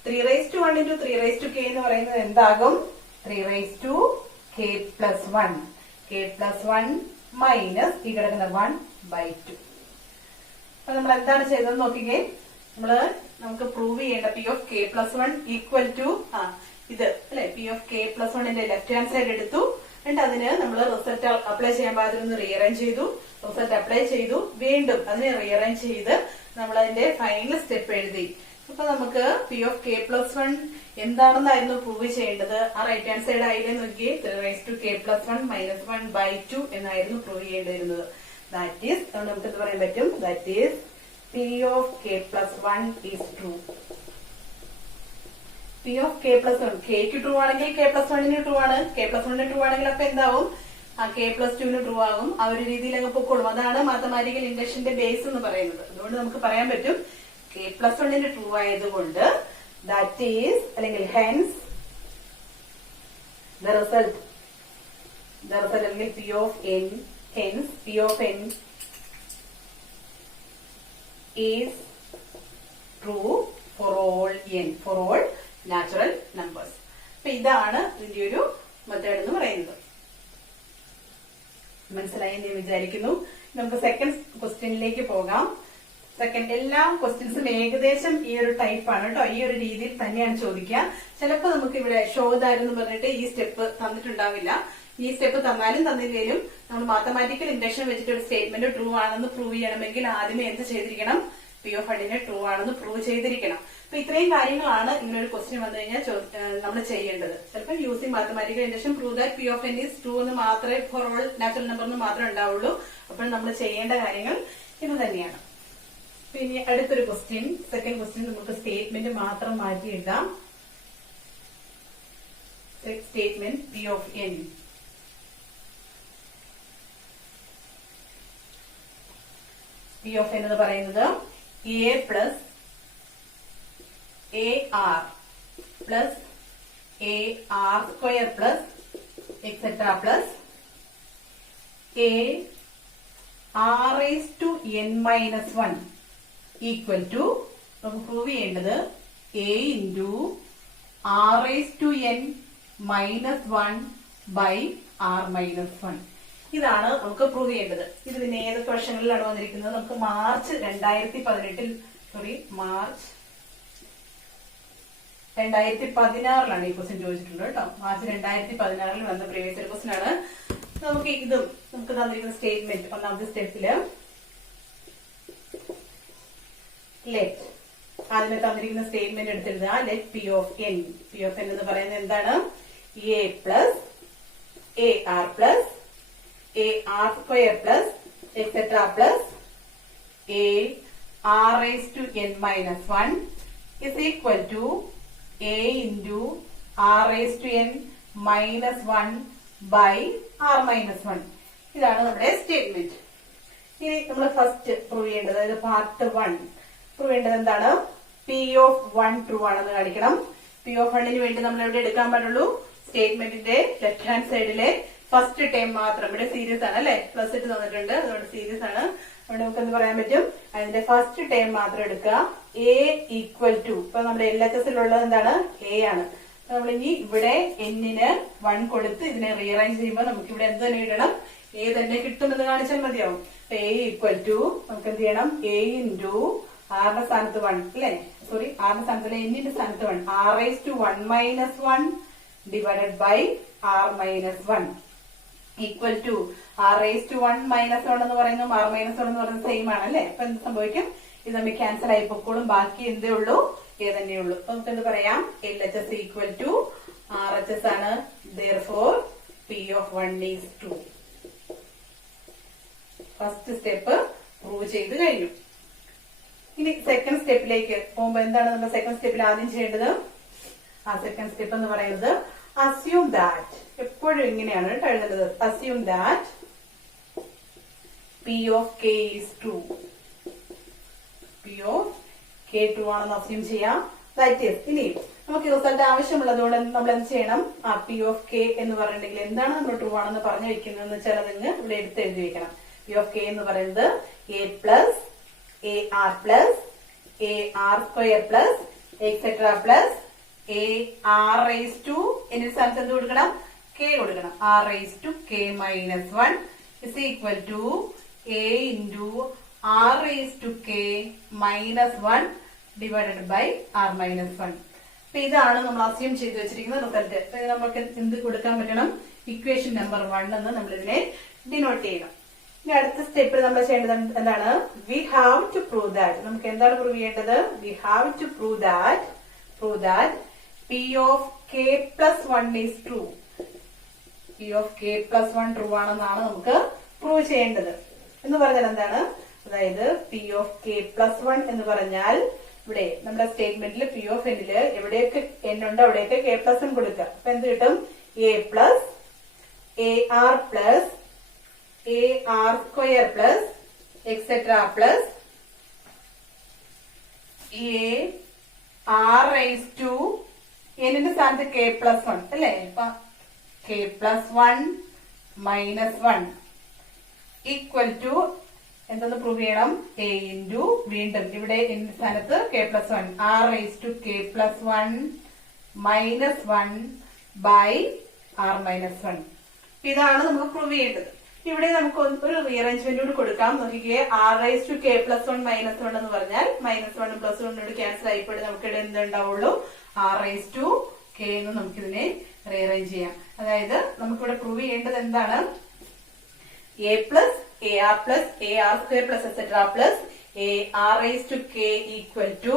3 raised to 1 into 3 raised to k എന്ന് പറയുന്നത് എന്താകും? 3 raised to k plus 1. k plus 1 minus ഈ കിടക്കുന്ന 1 by 2. അപ്പൊ നമ്മൾ എന്താണ് ചെയ്തതെന്ന് നോക്കിക്കേ, നമുക്ക് പ്രൂവ് ചെയ്യേണ്ട P of k plus 1 equal to ഇത് അല്ലെ. പി ഓഫ് കെ പ്ലസ് 1ന്റെ ലെഫ്റ്റ് ഹാൻഡ് സൈഡ് എടുത്തു. എന്നിട്ട് അതിന് നമ്മൾ റിസൾട്ട് അപ്ലൈ ചെയ്യാൻ പാകത്തിന് റീഅറേഞ്ച് ചെയ്തു. റിസൾട്ട് അപ്ലൈ ചെയ്തു. വീണ്ടും അതിനെ റീഅറേഞ്ച് ചെയ്ത് നമ്മൾ അതിന്റെ ഫൈനൽ സ്റ്റെപ്പ് എഴുതി. അപ്പൊ നമുക്ക് പി ഓഫ് കെ പ്ലസ് 1 എന്താണെന്നായിരുന്നു പ്രൂവ് ചെയ്യേണ്ടത്. ആ റൈറ്റ് ഹാൻഡ് സൈഡ് ആയില്ലേ നോക്കിയേ, 3 raised to k plus 1 minus 1 by 2 എന്നായിരുന്നു പ്രൂവ് ചെയ്യേണ്ടിയിരുന്നത്. ദാറ്റ് ഈസ് അതുകൊണ്ട് നമുക്ക് എന്ത് പറയാൻ പറ്റും? That is P of k plus 1 is true. P of k plus 1 k ക്ക് ട്രൂ ആണെങ്കിൽ k plus 1 ട്രൂ ആണ്. k plus 1 ട്രൂ ആണെങ്കിൽ അപ്പൊ എന്താവും? k plus 2 ട്രൂ ആകും. ആ ഒരു രീതിയിൽ അങ്ങ് പൊക്കോളും. അതാണ് മാത്തമാറ്റിക്കൽ ഇൻഡക്ഷന്റെ ബേസ് എന്ന് പറയുന്നത്. അതുകൊണ്ട് നമുക്ക് പറയാൻ പറ്റും k plus 1 ട്രൂ ആയതുകൊണ്ട് ദാറ്റ് ഈസ് അല്ലെങ്കിൽ ഹെൻസ് the result അല്ലെങ്കിൽ P of n, hence P of n is true for all n, for all natural numbers. അപ്പൊ ഇതാണ് ഇതിന്റെ ഒരു മെത്തേഡ് എന്ന് പറയുന്നത്. മനസ്സിലായി എന്ന് വിചാരിക്കുന്നു. നമുക്ക് സെക്കൻഡ് ക്വസ്റ്റ്യനിലേക്ക് പോകാം. സെക്കൻഡ് എല്ലാ ക്വസ്റ്റ്യൻസും ഏകദേശം ഈ ഒരു ടൈപ്പാണ് കേട്ടോ. ഈ ഒരു രീതിയിൽ തന്നെയാണ് ചോദിക്കുക. ചിലപ്പോൾ നമുക്ക് ഇവിടെ ഷോദാരെന്ന് പറഞ്ഞിട്ട് ഈ സ്റ്റെപ്പ് തന്നിട്ടുണ്ടാവില്ല. ഈ സ്റ്റെപ്പ് തന്നാലും തന്നില്ലേലും നമ്മൾ മാത്തമാറ്റിക്കൽ ഇൻഡക്ഷൻ വെച്ചിട്ട് ഒരു സ്റ്റേറ്റ്മെന്റ് ട്രൂ ആണെന്ന് പ്രൂവ് ചെയ്യണമെങ്കിൽ ആദ്യമേ എന്ത് ചെയ്തിരിക്കണം? P പി ഓഫ് വണ്ണിന് ട്രൂ ആണെന്ന് പ്രൂവ് ചെയ്തിരിക്കണം. അപ്പൊ ഇത്രയും കാര്യങ്ങളാണ് ഇങ്ങനെ ഒരു ക്വസ്റ്റ്യൻ വന്നു കഴിഞ്ഞാൽ നമ്മൾ ചെയ്യേണ്ടത്. ചിലപ്പോൾ using mathematical induction prove that P of N is true എന്ന് മാത്രമേ ഫോർ ഓൾ നാച്ചുറൽ നമ്പർ എന്ന് മാത്രമേ ഉണ്ടാവുള്ളൂ. അപ്പോൾ നമ്മൾ ചെയ്യേണ്ട കാര്യങ്ങൾ ഇത് തന്നെയാണ്. പിന്നെ അടുത്തൊരു ക്വസ്റ്റ്യൻ, സെക്കൻഡ് ക്വസ്റ്റ്യൻ നമുക്ക് സ്റ്റേറ്റ്മെന്റ് മാത്രം മാറ്റി എഴുതാം. Statement p of n. P of n എന്ന് പറയുന്നത് a plus a r plus a r square plus etcetera plus a r raise to n minus 1 equal to നമുക്ക് പ്രൂവ് ചെയ്യേണ്ടത് a into r raise to n minus 1 by r minus 1. ഇതാണ് നമുക്ക് prove ചെയ്യേണ്ടത്. ഇത് പിന്നെ ഏതൊക്കെ വർഷങ്ങളിലാണ് വന്നിരിക്കുന്നത്? നമുക്ക് മാർച്ച് 2016 ഈ ക്വസ്റ്റ്യൻ ചോദിച്ചിട്ടുണ്ട് കേട്ടോ. മാർച്ച് 2016 വന്ന പ്രീവിയസ് ഇയർ ക്വസ്റ്റ്യൻ ആണ്. നമുക്ക് ഇതും നമുക്ക് തന്നിരിക്കുന്ന സ്റ്റേറ്റ്മെന്റ് ഒന്നാമത്തെ സ്റ്റെപ്പില് ലെറ്റ് അതിന് തന്നിരിക്കുന്ന സ്റ്റേറ്റ്മെന്റ് എടുത്തിരുന്ന let P of n. P of n എന്ന് പറയുന്നത് എന്താണ്? A plus a r plus a r square plus etcetera plus a r raise to n minus 1 is equal to a into r raise to n minus 1 by r minus 1. ഇതാണ് നമ്മുടെ statement. ഇനി നമ്മൾ first prove ചെയ്യേണ്ടത്, അതായത് part 1 prove ചെയ്യേണ്ടത് എന്താണ്? P of 1 true ആണെന്ന് കാണിക്കണം. പി ഓഫ് 1ന് വേണ്ടി നമ്മൾ എവിടെ എടുക്കാൻ പാടുള്ളൂ? സ്റ്റേറ്റ്മെന്റിന്റെ ലെഫ്റ്റ് ഹാൻഡ് സൈഡിലെ ഫസ്റ്റ് ടൈം മാത്രം. ഇവിടെ സീരീസ് ആണ് അല്ലെ, പ്ലസ് ഇട്ട് തന്നിട്ടുണ്ട്, അതുകൊണ്ട് സീരീസ് ആണ്. അവിടെ നമുക്ക് എന്ത് പറയാൻ പറ്റും? അതിന്റെ ഫസ്റ്റ് ടൈം മാത്രം എടുക്കുക. എ ഈക്വൽ ടു, ഇപ്പൊ നമ്മുടെ LHS ഉള്ളത് എന്താണ്? എ ആണ്. നമ്മൾ ഇനി ഇവിടെ എന്നിന് 1 കൊടുത്ത് ഇതിനെ റീഅറേഞ്ച് ചെയ്യുമ്പോൾ നമുക്ക് ഇവിടെ എന്ത് തന്നെ ഇടണം? എ തന്നെ കിട്ടുമെന്ന് കാണിച്ചാൽ മതിയാവും. എ ഈക്വൽ ടു നമുക്ക് എന്ത് ചെയ്യണം? എ ഇൻറ്റു ആറിന്റെ സ്ഥാനത്ത് 1 അല്ലെ, സോറി ആറിന്റെ സ്ഥാനത്ത് എന്നിന്റെ സ്ഥാനത്ത് 1 r raise to 1 minus 1 divided by r minus 1 equal to r raise to 1 minus 1 എന്ന് പറയുന്നു ആർ മൈനസ് 1 എന്ന് പറയുന്നത് സെയിം ആണ് അല്ലെ. അപ്പൊ എന്ത് സംഭവിക്കും? ഇത് നമ്മൾ ക്യാൻസൽ ആയി പൊക്കോളും. ബാക്കി എന്തേ ഉള്ളൂ? എ തന്നെ ഉള്ളൂ. അപ്പൊ നമുക്ക് എന്ത് പറയാം? LHS ഈക്വൽ ടു RHS ആണ്. therefore P of 1 is 2. First step prove ചെയ്ത് കഴിഞ്ഞു. ഇനി സെക്കൻഡ് സ്റ്റെപ്പിലേക്ക് പോകുമ്പോ എന്താണ് നമ്മൾ സെക്കൻഡ് സ്റ്റെപ്പിൽ ആദ്യം ചെയ്യേണ്ടത്? ആ സെക്കൻഡ് സ്റ്റെപ്പ് എന്ന് പറയുന്നത് assume that, എപ്പോഴും ഇങ്ങനെയാണ് കേട്ടോ എഴുതേണ്ടത്. assume that P of K is true. P of K true ആണെന്ന് assume ചെയ്യാം. That is, ഇനി നമുക്ക് റിസൾട്ട് ആവശ്യമുള്ളതുകൊണ്ട് നമ്മൾ എന്ത് ചെയ്യണം? ആ P of K എന്ന് പറഞ്ഞിട്ടുണ്ടെങ്കിൽ എന്താണ് നമ്മൾ ട്രൂ ആണെന്ന് പറഞ്ഞു വെക്കുന്നതെന്ന് വെച്ചാൽ അതിന് ഇവിടെ എടുത്ത് എഴുതി വെക്കണം. P of K എന്ന് പറയുന്നത് A plus a r plus a r square plus etcetera plus a r raise to എന്നൊരു സ്ഥാനത്ത് എന്ത് കൊടുക്കണം? കെ കൊടുക്കണം. R raise to k minus 1 is equal to a into r raise to k minus 1 divided by r minus 1. അപ്പൊ ഇതാണ് നമ്മൾ assume ചെയ്ത് വെച്ചിരിക്കുന്ന റിസൾട്ട്. നമുക്ക് എന്ത് കൊടുക്കാൻ പറ്റണം? ഇക്വേഷൻ നമ്പർ 1 എന്ന് നമ്മൾ ഇതിനെ ഡിനോട്ട് ചെയ്യണം. ഇനി അടുത്ത സ്റ്റെപ്പിൽ നമ്മൾ ചെയ്യേണ്ടത് എന്താണ്? We have to prove that. നമുക്ക് എന്താണ് പ്രൂവ് ചെയ്യേണ്ടത്? We have to prove that P of K plus 1 is true. P of K plus 1 true ആണെന്നാണ് നമുക്ക് പ്രൂവ് ചെയ്യേണ്ടത്. എന്ന് പറഞ്ഞാൽ എന്താണ്? അതായത് P of K plus 1 എന്ന് പറഞ്ഞാൽ ഇവിടെ നമ്മുടെ സ്റ്റേറ്റ്മെന്റിൽ P of N ല് എവിടെയൊക്കെ N ഉണ്ട് അവിടെയൊക്കെ K plus 1 കൊടുക്കുക. അപ്പൊ എന്ത് കിട്ടും? A plus AR plus AR square plus etc plus AR raised to എന്നിന്റെ സ്ഥാനത്ത് K plus 1 അല്ലെ. ഇപ്പൊ K plus 1 minus 1 equal to എന്തെന്ന് പ്രൂവ് ചെയ്യണം? A ഇൻറ്റു വീണ്ടും ഇവിടെ എന്നിന്റെ സ്ഥാനത്ത് K plus 1 R raised to K plus 1 minus 1 by R minus 1. ഇതാണ് നമുക്ക് പ്രൂവ് ചെയ്യേണ്ടത്. ഇവിടെ നമുക്ക് ഒരു റീഅറേഞ്ച്മെന്റ് കൂടി കൊടുക്കാം. നോക്കിക്കേ, R raised to K plus 1 minus 1 എന്ന് പറഞ്ഞാൽ മൈനസ് 1 പ്ലസ് 1 ക്യാൻസൽ ആയിപ്പോഴും നമുക്ക് ഇവിടെ എന്തുണ്ടാവുള്ളൂ? R raised to K എന്ന് നമുക്കിതിനെ റീഅറേഞ്ച് ചെയ്യാം. അതായത് നമുക്കിവിടെ പ്രൂവ് ചെയ്യേണ്ടത് എന്താണ്? A plus AR plus AR square plus etc plus a r raised to k equal to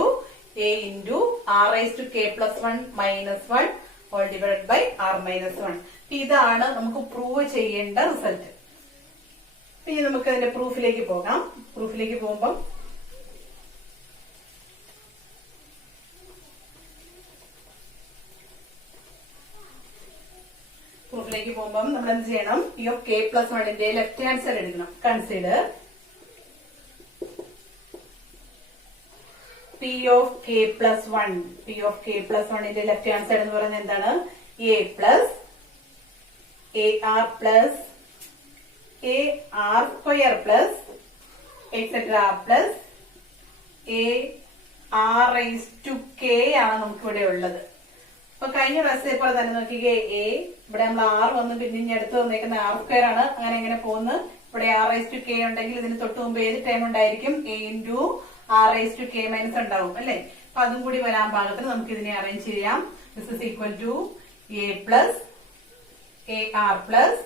a into r raised to k plus 1 minus 1 all divided by r minus 1. ഇതാണ് നമുക്ക് prove ചെയ്യേണ്ട result. ഇനി നമുക്ക് അതിന്റെ പ്രൂഫിലേക്ക് പോകാം. പ്രൂഫിലേക്ക് പോകുമ്പോൾ നമ്മൾ എന്ത് ചെയ്യണം? പി ഓഫ് കെ പ്ലസ് വണ്ണിന്റെ ലെഫ്റ്റ് ഹാൻഡ് സൈഡ് എടുക്കണം. Consider p of k plus one. P of k plus വണ്ണിന്റെ ലെഫ്റ്റ് ഹാൻഡ് സൈഡ് എന്ന് പറയുന്നത് എന്താണ്? A plus a r plus a r square plus etcetera plus a r raise to k ആണ് നമുക്ക് ഇവിടെ ഉള്ളത്. അപ്പൊ കഴിഞ്ഞ പ്രാവശ്യത്തെ പോലെ തന്നെ നോക്കിക്കേ, എ ഇവിടെ നമ്മൾ ആർ വന്ന് പിന്നെ ഇനി അടുത്ത് വന്നേക്കുന്ന ആർ സ്ക്വയർ ആണ്. അങ്ങനെ എങ്ങനെ പോകുന്നു? ഇവിടെ ആർ റൈസ് ടു കെ ഉണ്ടെങ്കിൽ ഇതിന് തൊട്ട് മുമ്പ് ഏത് ടൈം ഉണ്ടായിരിക്കും? A into r raise to k minus ഉണ്ടാവും അല്ലെ? അപ്പൊ അതും കൂടി വരാൻ പാകത്തിന് നമുക്ക് ഇതിനെ അറേഞ്ച് ചെയ്യാം. This is equal to a plus a r plus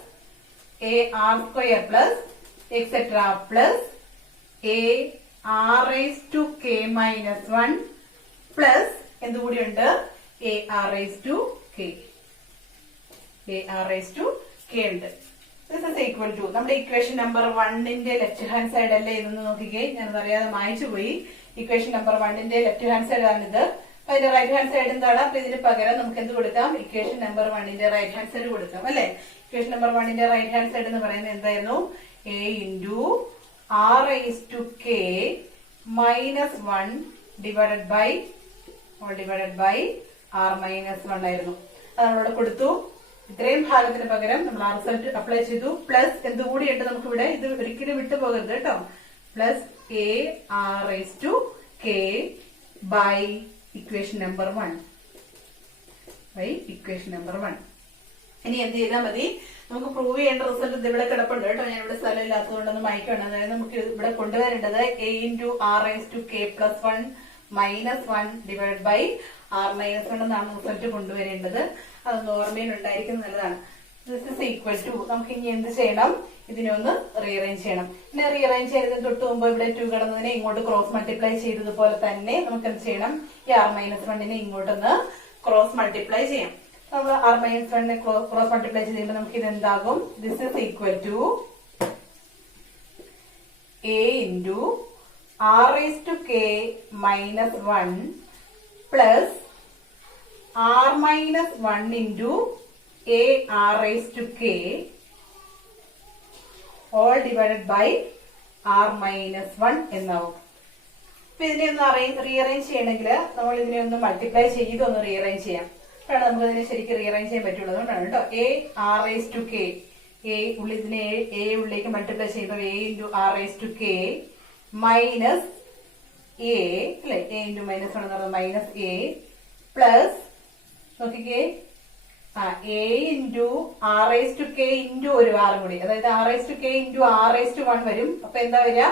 a r square plus etcetera plus a r raise to k minus 1 plus എന്തുകൂടിയുണ്ട്? A r raise to k. A r raise to k ഉണ്ട്. This is equal to നമ്മുടെ equation number 1ന്റെ left hand side അല്ലേ ഇതെന്ന് നോക്കിക്കേ. ഞാനത് അറിയാതെ മായ്ച്ചു പോയി. ഇക്വേഷൻ നമ്പർ 1ന്റെ ലെഫ്റ്റ് ഹാൻഡ് സൈഡ് ആണിത്. അപ്പൊ അതിന്റെ റൈറ്റ് ഹാൻഡ് സൈഡ് എന്താണ്? അപ്പൊ ഇതിന് പകരം നമുക്ക് എന്ത് കൊടുക്കാം? ഇക്വേഷൻ നമ്പർ 1ന്റെ റൈറ്റ് ഹാൻഡ് സൈഡ് കൊടുക്കാം അല്ലെ? ഇക്വേഷൻ നമ്പർ 1ന്റെ റൈറ്റ് ഹാൻഡ് സൈഡ് എന്ന് പറയുന്നത് എന്തായിരുന്നു? A into r raise to k minus 1 divided by r minus 1 ആയിരുന്നു. അത് നമ്മളോട് കൊടുത്തു. ഇത്രയും ഭാഗത്തിന് പകരം നമ്മൾ ആ റിസൾട്ട് അപ്ലൈ ചെയ്തു. പ്ലസ് എന്തുകൂടിയുണ്ട് നമുക്ക് ഇവിടെ? ഇത് ഒരിക്കലും വിട്ടു പോകരുത് കേട്ടോ. Plus a r raise to k by equation number 1. ഇനി എന്ത് ചെയ്താൽ മതി? നമുക്ക് പ്രൂവ് ചെയ്യേണ്ട റിസൾട്ട് ഇത് ഇവിടെ കിടപ്പുണ്ട് കേട്ടോ. ഞാൻ ഇവിടെ സ്ഥലം ഇല്ലാത്തതുകൊണ്ടൊന്ന് മായ്ക്കണം. അതായത് നമുക്ക് ഇവിടെ കൊണ്ടുവരേണ്ടത് a into r raise to k plus 1 minus 1 divide by r minus 1 എന്നാണ് റിസൾട്ട് കൊണ്ടുവരേണ്ടത്. അതൊന്ന് ഓർമ്മയിൽ ഉണ്ടായിരിക്കുന്നത് നല്ലതാണ്. ദിസ് ഇസ് ഈക്വൽ ടു നമുക്ക് ഇനി എന്ത് ചെയ്യണം? ഇതിനെ ഒന്ന് റീഅറേഞ്ച് ചെയ്യണം. പിന്നെ റീഅറേഞ്ച് ചെയ്തതിന് തൊട്ട് മുമ്പ് ഇവിടെ 2 കിടന്നതിനെ ഇങ്ങോട്ട് ക്രോസ് മൾട്ടിപ്ലൈ ചെയ്തതുപോലെ തന്നെ നമുക്ക് എന്ത് ചെയ്യണം? ഈ ആർ മൈനസ് 1നെ ഇങ്ങോട്ടൊന്ന് ക്രോസ് മൾട്ടിപ്ലൈ ചെയ്യാം. നമ്മൾ ആർ മൈനസ് 1നെ ക്രോസ് മൾട്ടിപ്ലൈ ചെയ്ത് നമുക്ക് ഇത് എന്താകും? This is equal to a into r raise to k minus 1 plus r minus 1 into a r raise to k all divided by r minus 1 എന്നാവും. അപ്പൊ ഇതിനെ ഒന്ന് റീഅറേഞ്ച് ചെയ്യണമെങ്കിൽ നമ്മൾ ഇതിനെ ഒന്ന് മൾട്ടിപ്ലൈ ചെയ്ത് ഒന്ന് റീഅറേഞ്ച് ചെയ്യാം. അപ്പോഴാണ് നമുക്ക് ഇതിനെ ശരിക്കും റീഅറേഞ്ച് ചെയ്യാൻ പറ്റുള്ളൂ. അതുകൊണ്ടാണ് കേട്ടോ. A r raise to k, a ഉള്ളിൽ ഇതിനെ എ ഉള്ളിലേക്ക് മൾട്ടിപ്ലൈ ചെയ്യുമ്പോൾ a into r raise to k minus a അല്ലെ? എ ഇൻറ്റു മൈനസ് 1 എന്ന് പറയുന്നത് മൈനസ് എ പ്ലസ് നോക്കിക്കേ a into r raise to k into ഒരു ആറും കൂടി, അതായത് r raise to k into r raise to 1 വരും. അപ്പൊ എന്താ വരിക?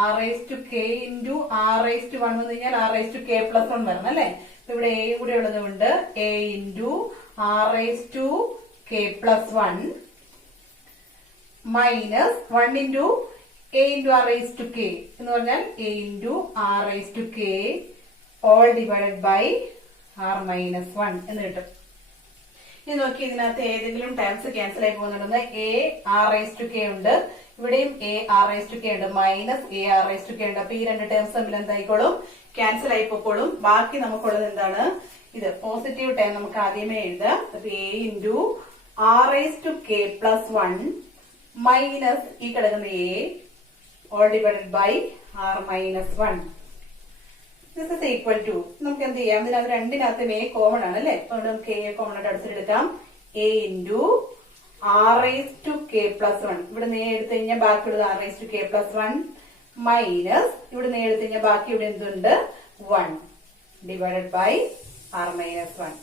R raise to k into r raise to 1 വന്നു കഴിഞ്ഞാൽ R raise to k plus 1 വരണം അല്ലെ? ഇവിടെ എ കൂടെ ഉള്ളത് കൊണ്ട് a into r raise to k plus 1 minus 1 into a into r raise to k എന്ന് പറഞ്ഞാൽ a into r raise to k all divided by r minus 1 എന്ന് കിട്ടും. ഇനി നോക്കി ഇതിനകത്ത് ഏതെങ്കിലും ടേംസ് ക്യാൻസൽ ആയി പോകുന്നുണ്ടെന്ന് a r raise to k ഉണ്ട്, ഇവിടെയും a r raise to k ഉണ്ട്, minus a r raise to k ഉണ്ട്. അപ്പൊ ഈ രണ്ട് ടേംസ് തമ്മിൽ എന്തായിക്കോളും? ക്യാൻസൽ ആയി പോയിക്കോളും. ബാക്കി നമുക്കുള്ളത് എന്താണ്? ഇത് പോസിറ്റീവ് ടേം നമുക്ക് ആദ്യമേ എഴുതാം. അപ്പൊ a into r raise to k plus 1 minus ഈ കിടക്കുന്ന a all divided by r minus 1. This is equal to നമുക്ക് എന്ത് ചെയ്യാം? ഇതിനകത്ത് രണ്ടിനകത്തും എ കോമൺ ആണ് അല്ലെ? അതുകൊണ്ട് നമുക്ക് എ കോമൺ ആയിട്ട് അടിച്ചെടുക്കാം. A into r raise to k plus 1 ഇവിടെ നേ എടുത്തു കഴിഞ്ഞാൽ ബാക്കിയുള്ളത് r raise to k plus 1 minus ഇവിടെ നേ എടുത്തു കഴിഞ്ഞാൽ ബാക്കി ഇവിടെ എന്തുണ്ട്? 1 ഡിവൈഡഡ് ബൈ ആർ മൈനസ് 1.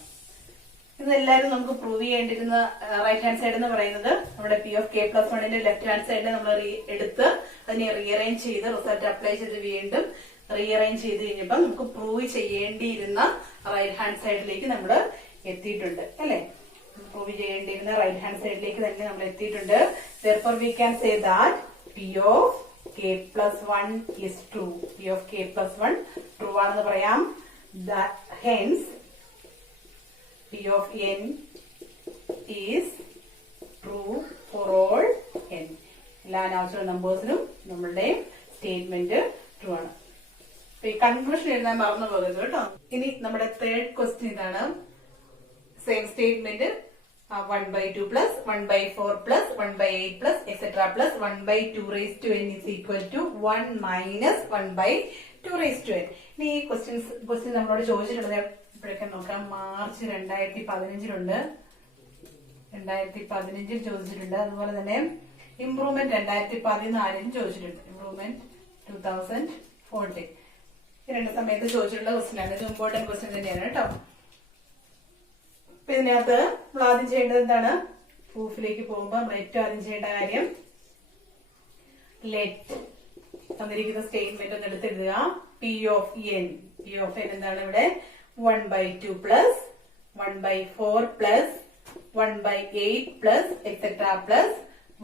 ഇതെല്ലാവരും നമുക്ക് പ്രൂവ് ചെയ്യേണ്ടിരുന്ന റൈറ്റ് ഹാൻഡ് സൈഡ് എന്ന് പറയുന്നത് നമ്മുടെ പി ഓഫ് കെ പ്ലസ് 1ന്റെ ലെഫ്റ്റ് ഹാൻഡ് സൈഡിൽ നമ്മൾ എടുത്ത് അതിനെ റീഅറേഞ്ച് ചെയ്ത് റിസൾട്ട് അപ്ലൈ ചെയ്ത് വീണ്ടും റീഅറേഞ്ച് ചെയ്ത് കഴിഞ്ഞപ്പോൾ നമുക്ക് പ്രൂവ് ചെയ്യേണ്ടിയിരുന്ന റൈറ്റ് ഹാൻഡ് സൈഡിലേക്ക് നമ്മൾ എത്തിയിട്ടുണ്ട് അല്ലെ? പ്രൂവ് ചെയ്യേണ്ടിയിരുന്ന റൈറ്റ് ഹാൻഡ് സൈഡിലേക്ക് തന്നെ നമ്മൾ എത്തിയിട്ടുണ്ട്. Therefore we can say that P of k plus 1 is true. P of k plus 1 true ആണെന്ന് പറയാം. Hence P of n is true for all n. എല്ലാ നാച്ചുറൽ നമ്പേഴ്സിനും നമ്മളുടെ സ്റ്റേറ്റ്മെന്റ് ട്രൂ ആണ്. ഈ കൺക്ലൂഷൻ എഴുതാൻ മറന്നു പോകരുത് കേട്ടോ. ഇനി നമ്മുടെ തേർഡ് ക്വസ്റ്റ്യൻ ഇതാണ്. Same statement 1/2 plus 1/4 plus 1/8 plus etc. plus 1/2 raised to n is equal to 1 minus 1/2 raised to n. ഇനി ഈ ക്വസ്റ്റ്യൻ നമ്മളോട് ചോദിച്ചിട്ടുള്ളത് ഇപ്പോഴൊക്കെ നോക്കാം. മാർച്ച് 2015 2015 ചോദിച്ചിട്ടുണ്ട്. അതുപോലെ തന്നെ ഇംപ്രൂവ്മെന്റ് 2014 ചോദിച്ചിട്ടുണ്ട്. ഇംപ്രൂവ്മെന്റ് 2014 ഈ രണ്ട് സമയത്ത് ചോദിച്ചിട്ടുള്ള ക്വസ്റ്റ്യൻ ആണ്. ഇത് ഇമ്പോർട്ടന്റ് ക്വസ്റ്റ്യൻ തന്നെയാണ് കേട്ടോ. അപ്പൊ ഇതിനകത്ത് നമ്മൾ ആദ്യം ചെയ്യേണ്ടത് എന്താണ്? പ്രൂഫിലേക്ക് പോകുമ്പോൾ നമ്മൾ ഏറ്റവും ആദ്യം ചെയ്യേണ്ട കാര്യം ലെറ്റ് തന്നിരിക്കുന്ന സ്റ്റേറ്റ്മെന്റ് ഒന്ന് എടുത്തെഴുതുക. പി ഓഫ് എൻ എന്താണ് ഇവിടെ? 1/2 plus 1/4 plus 1/8 plus etc. plus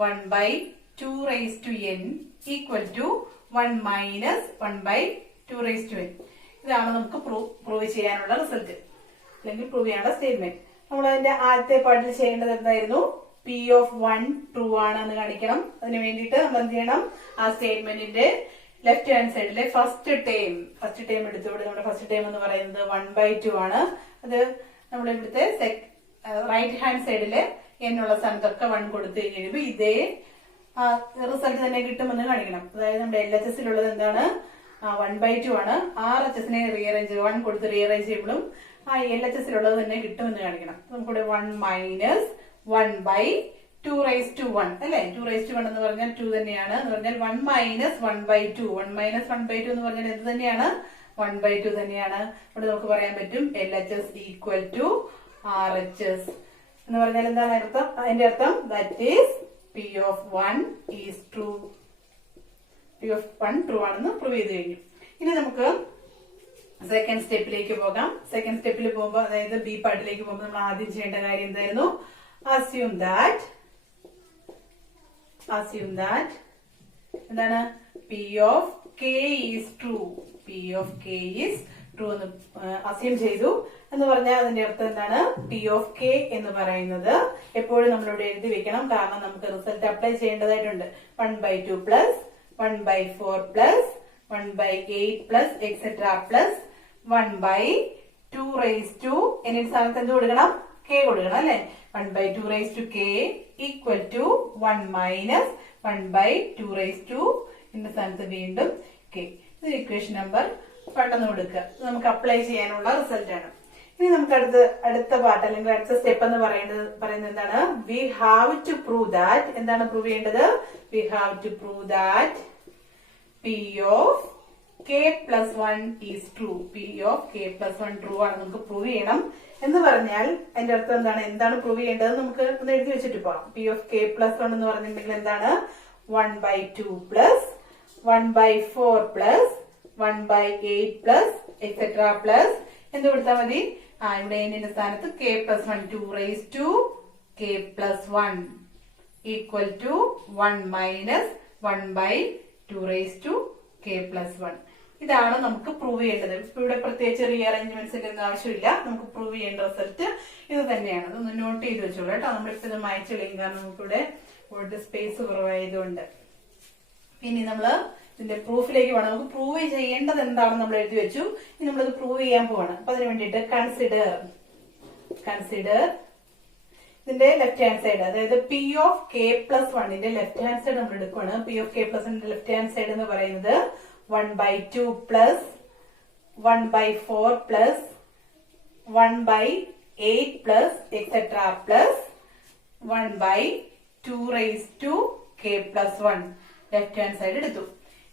1/2 raised to n equal to 1 minus 1/2 raised to n. ഇതാണ് നമുക്ക് പ്രൂവ് ചെയ്യാനുള്ള റിസൾട്ട് അല്ലെങ്കിൽ പ്രൂവ് ചെയ്യാനുള്ള സ്റ്റേറ്റ്മെന്റ്. നമ്മൾ അതിന്റെ ആദ്യത്തെ പാർട്ടിൽ ചെയ്യേണ്ടത് എന്തായിരുന്നു? പി ഓഫ് 1 ട്രൂ ആണെന്ന് കാണിക്കണം. അതിന് വേണ്ടിയിട്ട് നമ്മൾ എന്ത് ചെയ്യണം? ആ സ്റ്റേറ്റ്മെന്റിന്റെ ലെഫ്റ്റ് ഹാൻഡ് സൈഡിലെ ഫസ്റ്റ് ടേം എടുത്തുകൊണ്ട് നമ്മുടെ ഫസ്റ്റ് ടേം എന്ന് പറയുന്നത് 1/2 ആണ്. അത് നമ്മൾ ഇവിടുത്തെ റൈറ്റ് ഹാൻഡ് സൈഡില് എന്നുള്ള സ്ഥാനത്തൊക്കെ 1 കൊടുത്തു കഴിയുമ്പോൾ ഇതേ റിസൾട്ട് തന്നെ കിട്ടുമെന്ന് കാണിക്കണം. അതായത് നമ്മുടെ LHS ഉള്ളത് എന്താണ്? 1/2 ആണ്. RHS നെ 1 കൊടുത്ത് റീഅറേഞ്ച് ചെയ്യുമ്പോഴും ആ LHS ഉള്ളത് തന്നെ കിട്ടുമെന്ന് കാണിക്കണം. നമുക്കിവിടെ 1 മൈനസ് 1/2 raised to 1 അല്ലെ? 2 raised to 1 എന്ന് പറഞ്ഞാൽ 2 തന്നെയാണ്. എന്ന് പറഞ്ഞാൽ 1 മൈനസ് 1/2 എന്ന് പറഞ്ഞാൽ എന്ത് തന്നെയാണ്? 1/2 തന്നെയാണ്. ഇവിടെ നമുക്ക് പറയാൻ പറ്റും LHS ഈക്വൽ ടു RHS എന്ന് പറഞ്ഞാൽ എന്താണ് അർത്ഥം? അതിന്റെ അർത്ഥം that is P of 1 is true. P of 1 true ആണെന്ന് പ്രൂവ് ചെയ്ത് കഴിഞ്ഞു. ഇനി നമുക്ക് സെക്കൻഡ് സ്റ്റെപ്പിലേക്ക് പോകാം. സെക്കൻഡ് സ്റ്റെപ്പിൽ പോകുമ്പോൾ, അതായത് ബി പാർട്ടിലേക്ക് പോകുമ്പോൾ നമ്മൾ ആദ്യം ചെയ്യേണ്ട കാര്യം എന്തായിരുന്നു? assume that എന്താണ്? P of k is true. P of k is true എന്ന് അസ്യൂം ചെയ്തു എന്ന് പറഞ്ഞാൽ അതിന്റെ അർത്ഥം എന്താണ്? P of k എന്ന് പറയുന്നത് എപ്പോഴും നമ്മളിവിടെ എഴുതി വെക്കണം. കാരണം നമുക്ക് റിസൾട്ട് അപ്ലൈ ചെയ്യേണ്ടതായിട്ടുണ്ട്. 1/2 plus 1/4 plus 1/8 plus etc. plus 1/2 raised to n സ്ഥാനത്ത് എന്ത് കൊടുക്കണം? k കൊടുക്കണം അല്ലെ? 1/2 raised to k equal to 1 minus 1/2 raised to n സ്ഥാനത്ത് വീണ്ടും k. ഇത് ഇക്വേഷൻ നമ്പർ പെട്ടെന്ന് കൊടുക്കുക. നമുക്ക് അപ്ലൈ ചെയ്യാനുള്ള റിസൾട്ട് ആണ്. ഇനി നമുക്ക് അടുത്ത പാർട്ട് അല്ലെങ്കിൽ അടുത്ത സ്റ്റെപ്പ് എന്ന് പറയുന്നത് എന്താണ്? We have to prove that. എന്താണ് പ്രൂവ് ചെയ്യേണ്ടത്? We have to prove that P of k plus 1 is true. P of k plus 1 true ആണ് നമുക്ക് പ്രൂവ് ചെയ്യണം. എന്ന് പറഞ്ഞാൽ അതിന്റെ അർത്ഥം എന്താണ് പ്രൂവ് ചെയ്യേണ്ടത്? നമുക്ക് ഒന്ന് എഴുതി വെച്ചിട്ട് പോവാം. P of k plus 1 എന്ന് പറഞ്ഞിട്ടുണ്ടെങ്കിൽ എന്താണ്? 1/2 plus 1/4 plus 1/8 plus etc. plus എന്ത് കൊടുത്താൽ മതി? ഇവിടെ n സ്ഥാനത്ത് k plus 1 2 raised to k plus 1 equal to 1 minus 1/2 raised to k plus 1. ഇതാണ് നമുക്ക് പ്രൂവ് ചെയ്യേണ്ടത്. ഇപ്പൊ ഇവിടെ പ്രത്യേകിച്ച് റീഅറേഞ്ച്മെന്റ്സിന്റെ ഒന്നും ആവശ്യമില്ല. നമുക്ക് പ്രൂവ് ചെയ്യേണ്ട റിസൾട്ട് ഇത് തന്നെയാണ്. അതൊന്ന് നോട്ട് ചെയ്ത് വെച്ചോളൂ കേട്ടോ. നമ്മളിപ്പോ ഇത് മായ്ച്ചു കളയും, കാരണം നമുക്കിവിടെ ബോർഡ് സ്പേസ് കുറവായതുകൊണ്ട്. ഇനി നമ്മള് ഇതിന്റെ പ്രൂഫിലേക്ക് പോകണം. നമുക്ക് പ്രൂവ് ചെയ്യേണ്ടത് എന്താണെന്ന് നമ്മൾ എഴുതി വെച്ചു. ഇനി നമ്മളിത് പ്രൂവ് ചെയ്യാൻ പോവാണ്. അപ്പൊ അതിന് വേണ്ടിയിട്ട് കൺസിഡർ ഇതിന്റെ ലെഫ്റ്റ് ഹാൻഡ് സൈഡ്, അതായത് P of k plus 1 left hand side നമ്മൾ എടുക്കുവാണ്. P of k plus 1 left hand side എന്ന് പറയുന്നത് 1/2 plus 1/4 plus 1/8 plus etc. plus 1/2 raised to k plus 1 left hand side എടുത്തു.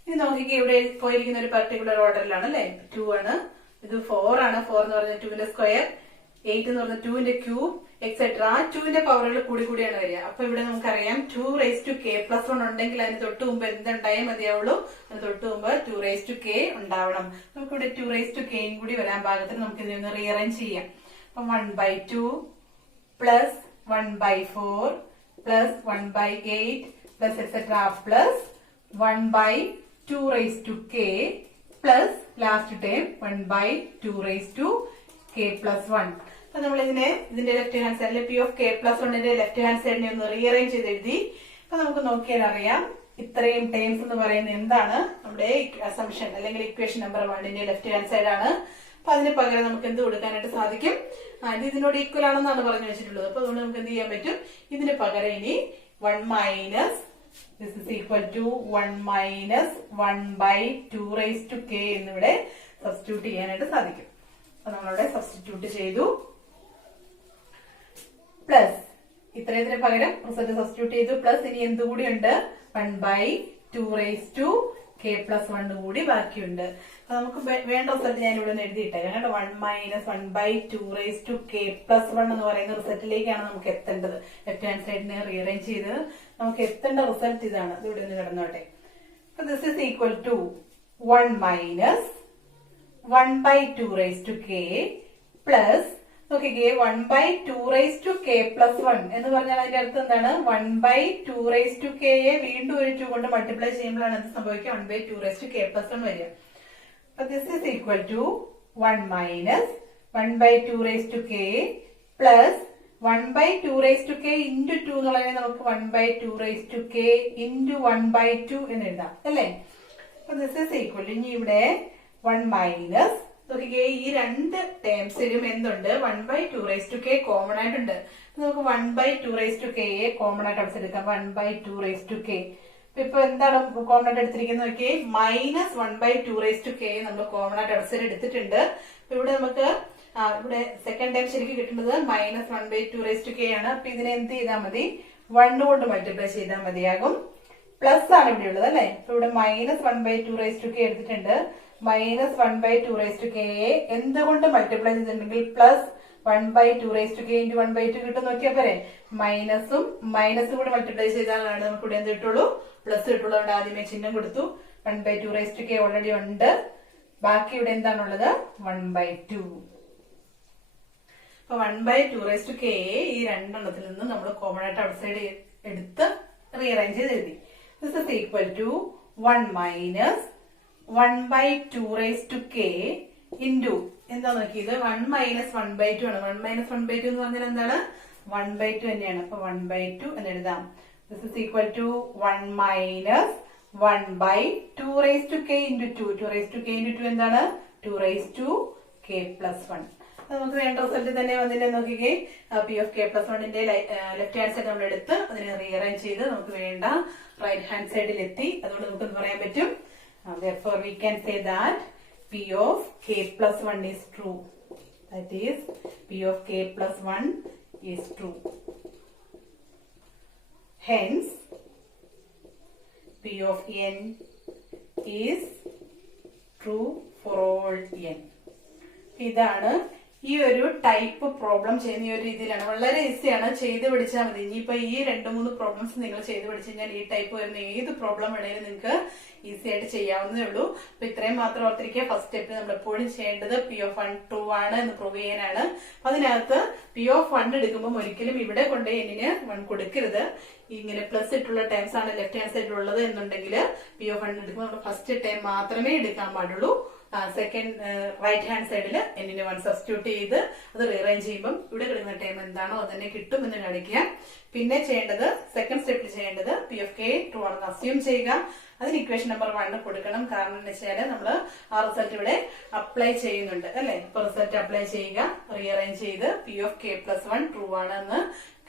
ഇനി നോക്കിക്കേ, ഇവിടെ പോയിരിക്കുന്ന ഒരു പർട്ടിക്കുലർ ഓർഡറിലാണ് അല്ലെ? 2 ആണ്, ഇത് 4 ആണ്. 4 എന്ന് പറഞ്ഞാൽ 2 സ്ക്വയർ, 8 എന്ന് പറഞ്ഞാൽ 2 ക്യൂബ് എക്സെട്ര. 2 പവറുകൾ കൂടിയാണ് വരിക. അപ്പൊ ഇവിടെ നമുക്കറിയാം 2 raised to k plus 1 ഉണ്ടെങ്കിൽ അതിന് തൊട്ട് മുമ്പ് എന്തുണ്ടായാൽ മതിയാവുള്ളൂ? അതിന് തൊട്ട് മുമ്പ് 2 raised to k ഉണ്ടാവണം. നമുക്കിവിടെ 2 raised to k കൂടി വരാൻ പാകത്തിന് നമുക്ക് ഇതിനൊന്ന് റീഅറേഞ്ച് ചെയ്യാം. അപ്പൊ 1/2 plus 1/4 plus 1/8 plus etc. plus 1/2 raised to k plus last term 1/2 raised to k plus 1. അപ്പൊ നമ്മൾ ഇതിന്റെ ലെഫ്റ്റ് ഹാൻഡ് സൈഡിലെ പി ഓഫ് കെ പ്ലസ് വണ്ണിന്റെ ലെഫ്റ്റ് ഹാൻഡ് സൈഡിനെ ഒന്ന് റീഅറേഞ്ച് ചെയ്ത് എഴുതി. അപ്പൊ നമുക്ക് നോക്കിയാൽ അറിയാം ഇത്രയും ടേംസ് എന്ന് പറയുന്നത് എന്താണ്, നമ്മുടെ അസംഷൻ അല്ലെങ്കിൽ ഇക്വേഷൻ നമ്പർ 1ന്റെ ലെഫ്റ്റ് ഹാൻഡ് സൈഡ് ആണ്. അപ്പൊ അതിന് പകരം നമുക്ക് എന്ത് കൊടുക്കാനായിട്ട് സാധിക്കും, ഇത് ഇതിനോട് ഈക്വൽ ആണെന്നാണ് പറഞ്ഞു വെച്ചിട്ടുള്ളത്. അപ്പൊ അതുകൊണ്ട് നമുക്ക് എന്ത് ചെയ്യാൻ പറ്റും, ഇതിന് പകരം ഇനി 1 minus this is equal to 1 minus 1/2 raised to k എന്നിവിടെ സബ്സ്റ്റിറ്റ്യൂട്ട് ചെയ്യാനായിട്ട് സാധിക്കും. അപ്പൊ നമ്മളിവിടെ സബ്സ്റ്റിറ്റ്യൂട്ട് ചെയ്തു. പ്ലസ് ഇത്രയത്തിന് പകരം റിസൾട്ട് സബ്സ്റ്റിറ്റ്യൂട്ട് ചെയ്തു. പ്ലസ് ഇനി എന്തുകൂടി ഉണ്ട്, 1/2 raised to k plus 1 കൂടി ബാക്കിയുണ്ട്. അപ്പൊ നമുക്ക് വേണ്ട റിസൾട്ട് ഞാൻ ഇവിടെ നിന്ന് എഴുതിയിട്ടേ. കാരണം 1 minus 1/2 raised to k plus 1 എന്ന് പറയുന്ന റിസൾട്ടിലേക്കാണ് നമുക്ക് എത്തേണ്ടത്. ലെഫ്റ്റ് ഹാൻഡ് സൈഡിനെ റീഅറേഞ്ച് ചെയ്ത് നമുക്ക് എത്തേണ്ട റിസൾട്ട് ഇതാണ്. ഇത് ഇവിടെ നിന്ന് കിടന്നോട്ടെ. അപ്പൊ this is equal to 1 minus 1/2 raised to k plus നോക്കിക്കേ 1/2 raised to k plus 1 എന്ന് പറഞ്ഞാൽ അതിന്റെ അർത്ഥം എന്താണ്, 1/2 raised to k യെ വീണ്ടും ഒരു 2 കൊണ്ട് മൾട്ടിപ്ലൈ ചെയ്യുമ്പോഴാണ് എന്ത് സംഭവിക്കുക, 1/2 raised to k plus 1 വരിക. അപ്പൊ this is equal to 1 minus 1/2 raised to k plus 1/2 raised to k into 2 എന്നുള്ളതിനെ നമുക്ക് 1/2 raised to k into 1/2 എന്ന് എഴുതാം അല്ലേ. അപ്പൊ ദിസ് ഈസ് ഈക്വൽ ഇനി ഇവിടെ 1 മൈനസ് നോക്കിക്കേ ഈ രണ്ട് ടേംസിലും എന്തുണ്ട്, 1/2 raised to k കോമൺ ആയിട്ടുണ്ട്. നമുക്ക് 1/2 raised to k യെ കോമൺ ആയിട്ട് അവിടെ എടുക്കാം. 1/2 raised to k ഇപ്പൊ എന്താണ് കോമൺ ആയിട്ട് എടുത്തിരിക്കുന്നത് നോക്കിയേ, മൈനസ് 1/2 raised to k നമ്മൾ കോമൺ ആയിട്ട് അവിടെ എടുത്തിട്ടുണ്ട്. ഇവിടെ നമുക്ക് ഇവിടെ സെക്കൻഡ് ടൈം ശരിക്കും കിട്ടുന്നത് മൈനസ് 1/2 raised to k ആണ്. അപ്പൊ ഇതിനെ എന്ത് ചെയ്താൽ മതി, 1 കൊണ്ട് മൾട്ടിപ്ലൈ ചെയ്താൽ മതിയാകും. പ്ലസ് ആണ് ഇവിടെ ഉള്ളത് അല്ലെ. അപ്പൊ ഇവിടെ മൈനസ് 1/2 raised to k എടുത്തിട്ടുണ്ട്. മൈനസ് 1/2 raised to k യെ എന്തുകൊണ്ട് മൾട്ടിപ്ലൈ ചെയ്തിട്ടുണ്ടെങ്കിൽ plus 1/2 raised to k into 1/2 കിട്ടും. നോക്കിയാൽ പോരെ, മൈനസും കൂടെ മൾട്ടിപ്ലൈ ചെയ്താലാണ് നമുക്ക് ഇവിടെ എന്ത് കിട്ടുള്ളൂ, പ്ലസ് കിട്ടുള്ളൂ. അതുകൊണ്ട് ആദ്യമേ ചിഹ്നം കൊടുത്തു. 1/2 raised to k ഓൾറെഡി ഉണ്ട്. ബാക്കി ഇവിടെ എന്താണുള്ളത്, 1/2. അപ്പൊ 1/2 raised to k ഈ രണ്ടെണ്ണത്തിൽ നിന്ന് നമ്മൾ കോമൺ ആയിട്ട് ഔട്ട് സൈഡ് എടുത്ത് റീഅറേഞ്ച് ചെയ്ത് എഴുതി. This is equal to 1 minus 1/2 raised to k into എന്താ നോക്കിയത്, 1 മൈനസ് 1/2 ആണ്. 1 മൈനസ് 1/2 എന്ന് പറഞ്ഞാൽ എന്താണ്, 1/2 തന്നെയാണ്. അപ്പൊ 1/2 എന്ന് എഴുതാം. This is equal to 1 minus 1/2 raised to k into 2. 2 raised to k into 2 എന്താണ്, 2 raised to k plus 1. നമുക്ക് വേണ്ട റിസൾട്ട് തന്നെ വന്നില്ലേ. നോക്കിക്കേ പി ഓഫ് കെ പ്ലസ് 1ന്റെ ലെഫ്റ്റ് ഹാൻഡ് സൈഡ് നമ്മൾ എടുത്ത് അതിനെ റീഅറേഞ്ച് ചെയ്ത് നമുക്ക് വേണ്ട റൈറ്റ് ഹാൻഡ് സൈഡിൽ എത്തി. അതുകൊണ്ട് നമുക്ക് പറയാൻ പറ്റും, therefore we can say that p of k plus 1 is true. That is p of k plus 1 is true. Hence p of n is true for all n. ഇതാണ് ഈ ഒരു ടൈപ്പ് പ്രോബ്ലം ചെയ്യുന്ന ഈ ഒരു രീതിയിലാണ്. വളരെ ഈസിയാണ്, ചെയ്ത് പഠിച്ചാൽ മതി. ഇനിയിപ്പോ ഈ 2-3 പ്രോബ്ലംസ് നിങ്ങൾ ചെയ്ത് പഠിച്ചു കഴിഞ്ഞാൽ ഈ ടൈപ്പ് വരുന്ന ഏത് പ്രോബ്ലം വേണേലും നിങ്ങൾക്ക് ഈസി ആയിട്ട് ചെയ്യാവുന്നതേ ഉള്ളൂ. അപ്പൊ ഇത്രയും മാത്രം ഓർത്തിരിക്കുക. ഫസ്റ്റ് സ്റ്റെപ്പിൽ നമ്മൾ എപ്പോഴും ചെയ്യേണ്ടത് പി ഓഫ് 1 ട്രൂ ആണ് എന്ന് പ്രൂവ് ചെയ്യാനാണ്. അതിനകത്ത് പി ഓഫ് 1 എടുക്കുമ്പോൾ ഒരിക്കലും ഇവിടെ കൊണ്ട് എന്നിന് 1 കൊടുക്കരുത്. ഇങ്ങനെ പ്ലസ് ഇട്ടുള്ള ടൈംസ് ആണ് ലെഫ്റ്റ് ഹാൻഡ് സൈഡിൽ ഉള്ളത് എന്നുണ്ടെങ്കിൽ പി ഓഫ് 1 എടുക്കുമ്പോൾ നമ്മൾ ഫസ്റ്റ് ടൈം മാത്രമേ എടുക്കാൻ പാടുള്ളൂ. സെക്കൻഡ് റൈറ്റ് ഹാൻഡ് സൈഡിൽ എന്നിന് 1 സബ്സ്റ്റിറ്റ്യൂട്ട് ചെയ്ത് അത് റീഅറേഞ്ച് ചെയ്യുമ്പോൾ ഇവിടെ കിടക്കുന്ന ടൈം എന്താണോ അത് തന്നെ കിട്ടും എന്ന് കാണിക്കുക. പിന്നെ ചെയ്യേണ്ടത് സെക്കൻഡ് സ്റ്റെപ്പിൽ ചെയ്യേണ്ടത് പി ഓഫ് കെ ട്രൂ ആണെന്ന് അസ്യൂം ചെയ്യുക. അതിന് ഇക്വേഷൻ നമ്പർ 1 കൊടുക്കണം. കാരണം എന്ന് വെച്ചാൽ നമ്മൾ ആ റിസൾട്ട് ഇവിടെ അപ്ലൈ ചെയ്യുന്നുണ്ട് അല്ലെ. ഇപ്പൊ റിസൾട്ട് അപ്ലൈ ചെയ്യുക, റീഅറേഞ്ച് ചെയ്ത് P of k plus 1 true ആണെന്ന്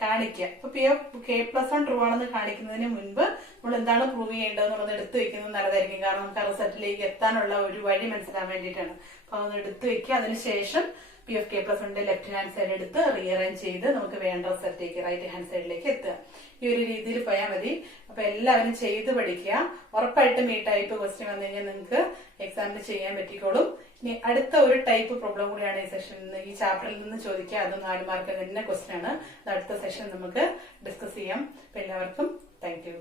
കാണിക്കുക. അപ്പൊ P of k plus 1 true ആണെന്ന് കാണിക്കുന്നതിന് മുൻപ് നമ്മൾ എന്താണ് പ്രൂവ് ചെയ്യേണ്ടത് എന്നുള്ളത് എടുത്തു വെക്കുന്നത് നല്ലതായിരിക്കും. കാരണം നമുക്ക് ആ റിസൾട്ടിലേക്ക് എത്താനുള്ള ഒരു വഴി മനസ്സിലാൻ വേണ്ടിയിട്ടാണ്. അപ്പൊ അതൊന്ന് എടുത്തു വെക്കുക. അതിനുശേഷം പി ഓഫ് കെ പ്ലസ് 1ന്റെ ലെഫ്റ്റ് ഹാൻഡ് സൈഡ് എടുത്ത് റീഅറേഞ്ച് ചെയ്ത് നമുക്ക് വേണ്ട റിസൾട്ടിലേക്ക് റൈറ്റ് ഹാൻഡ് സൈഡിലേക്ക് എത്തുക. ഈ ഒരു രീതിയിൽ പോയാൽ മതി. അപ്പൊ എല്ലാവരും ചെയ്ത് പഠിക്കുക. ഉറപ്പായിട്ടും ഈ ടൈപ്പ് ക്വസ്റ്റ്യൻ വന്നു കഴിഞ്ഞാൽ നിങ്ങൾക്ക് എക്സാമിന് ചെയ്യാൻ പറ്റിക്കോളും. ഇനി അടുത്ത ഒരു ടൈപ്പ് പ്രോബ്ലം കൂടിയാണ് ഈ സെഷനിൽ ഈ ചാപ്റ്ററിൽ നിന്ന് ചോദിക്കുക. അത് 4 മാർക്ക് തന്നെ ക്വസ്റ്റ്യൻ ആണ്. അത് അടുത്ത സെഷൻ നമുക്ക് ഡിസ്കസ് ചെയ്യാം. അപ്പൊ എല്ലാവർക്കും താങ്ക് യു.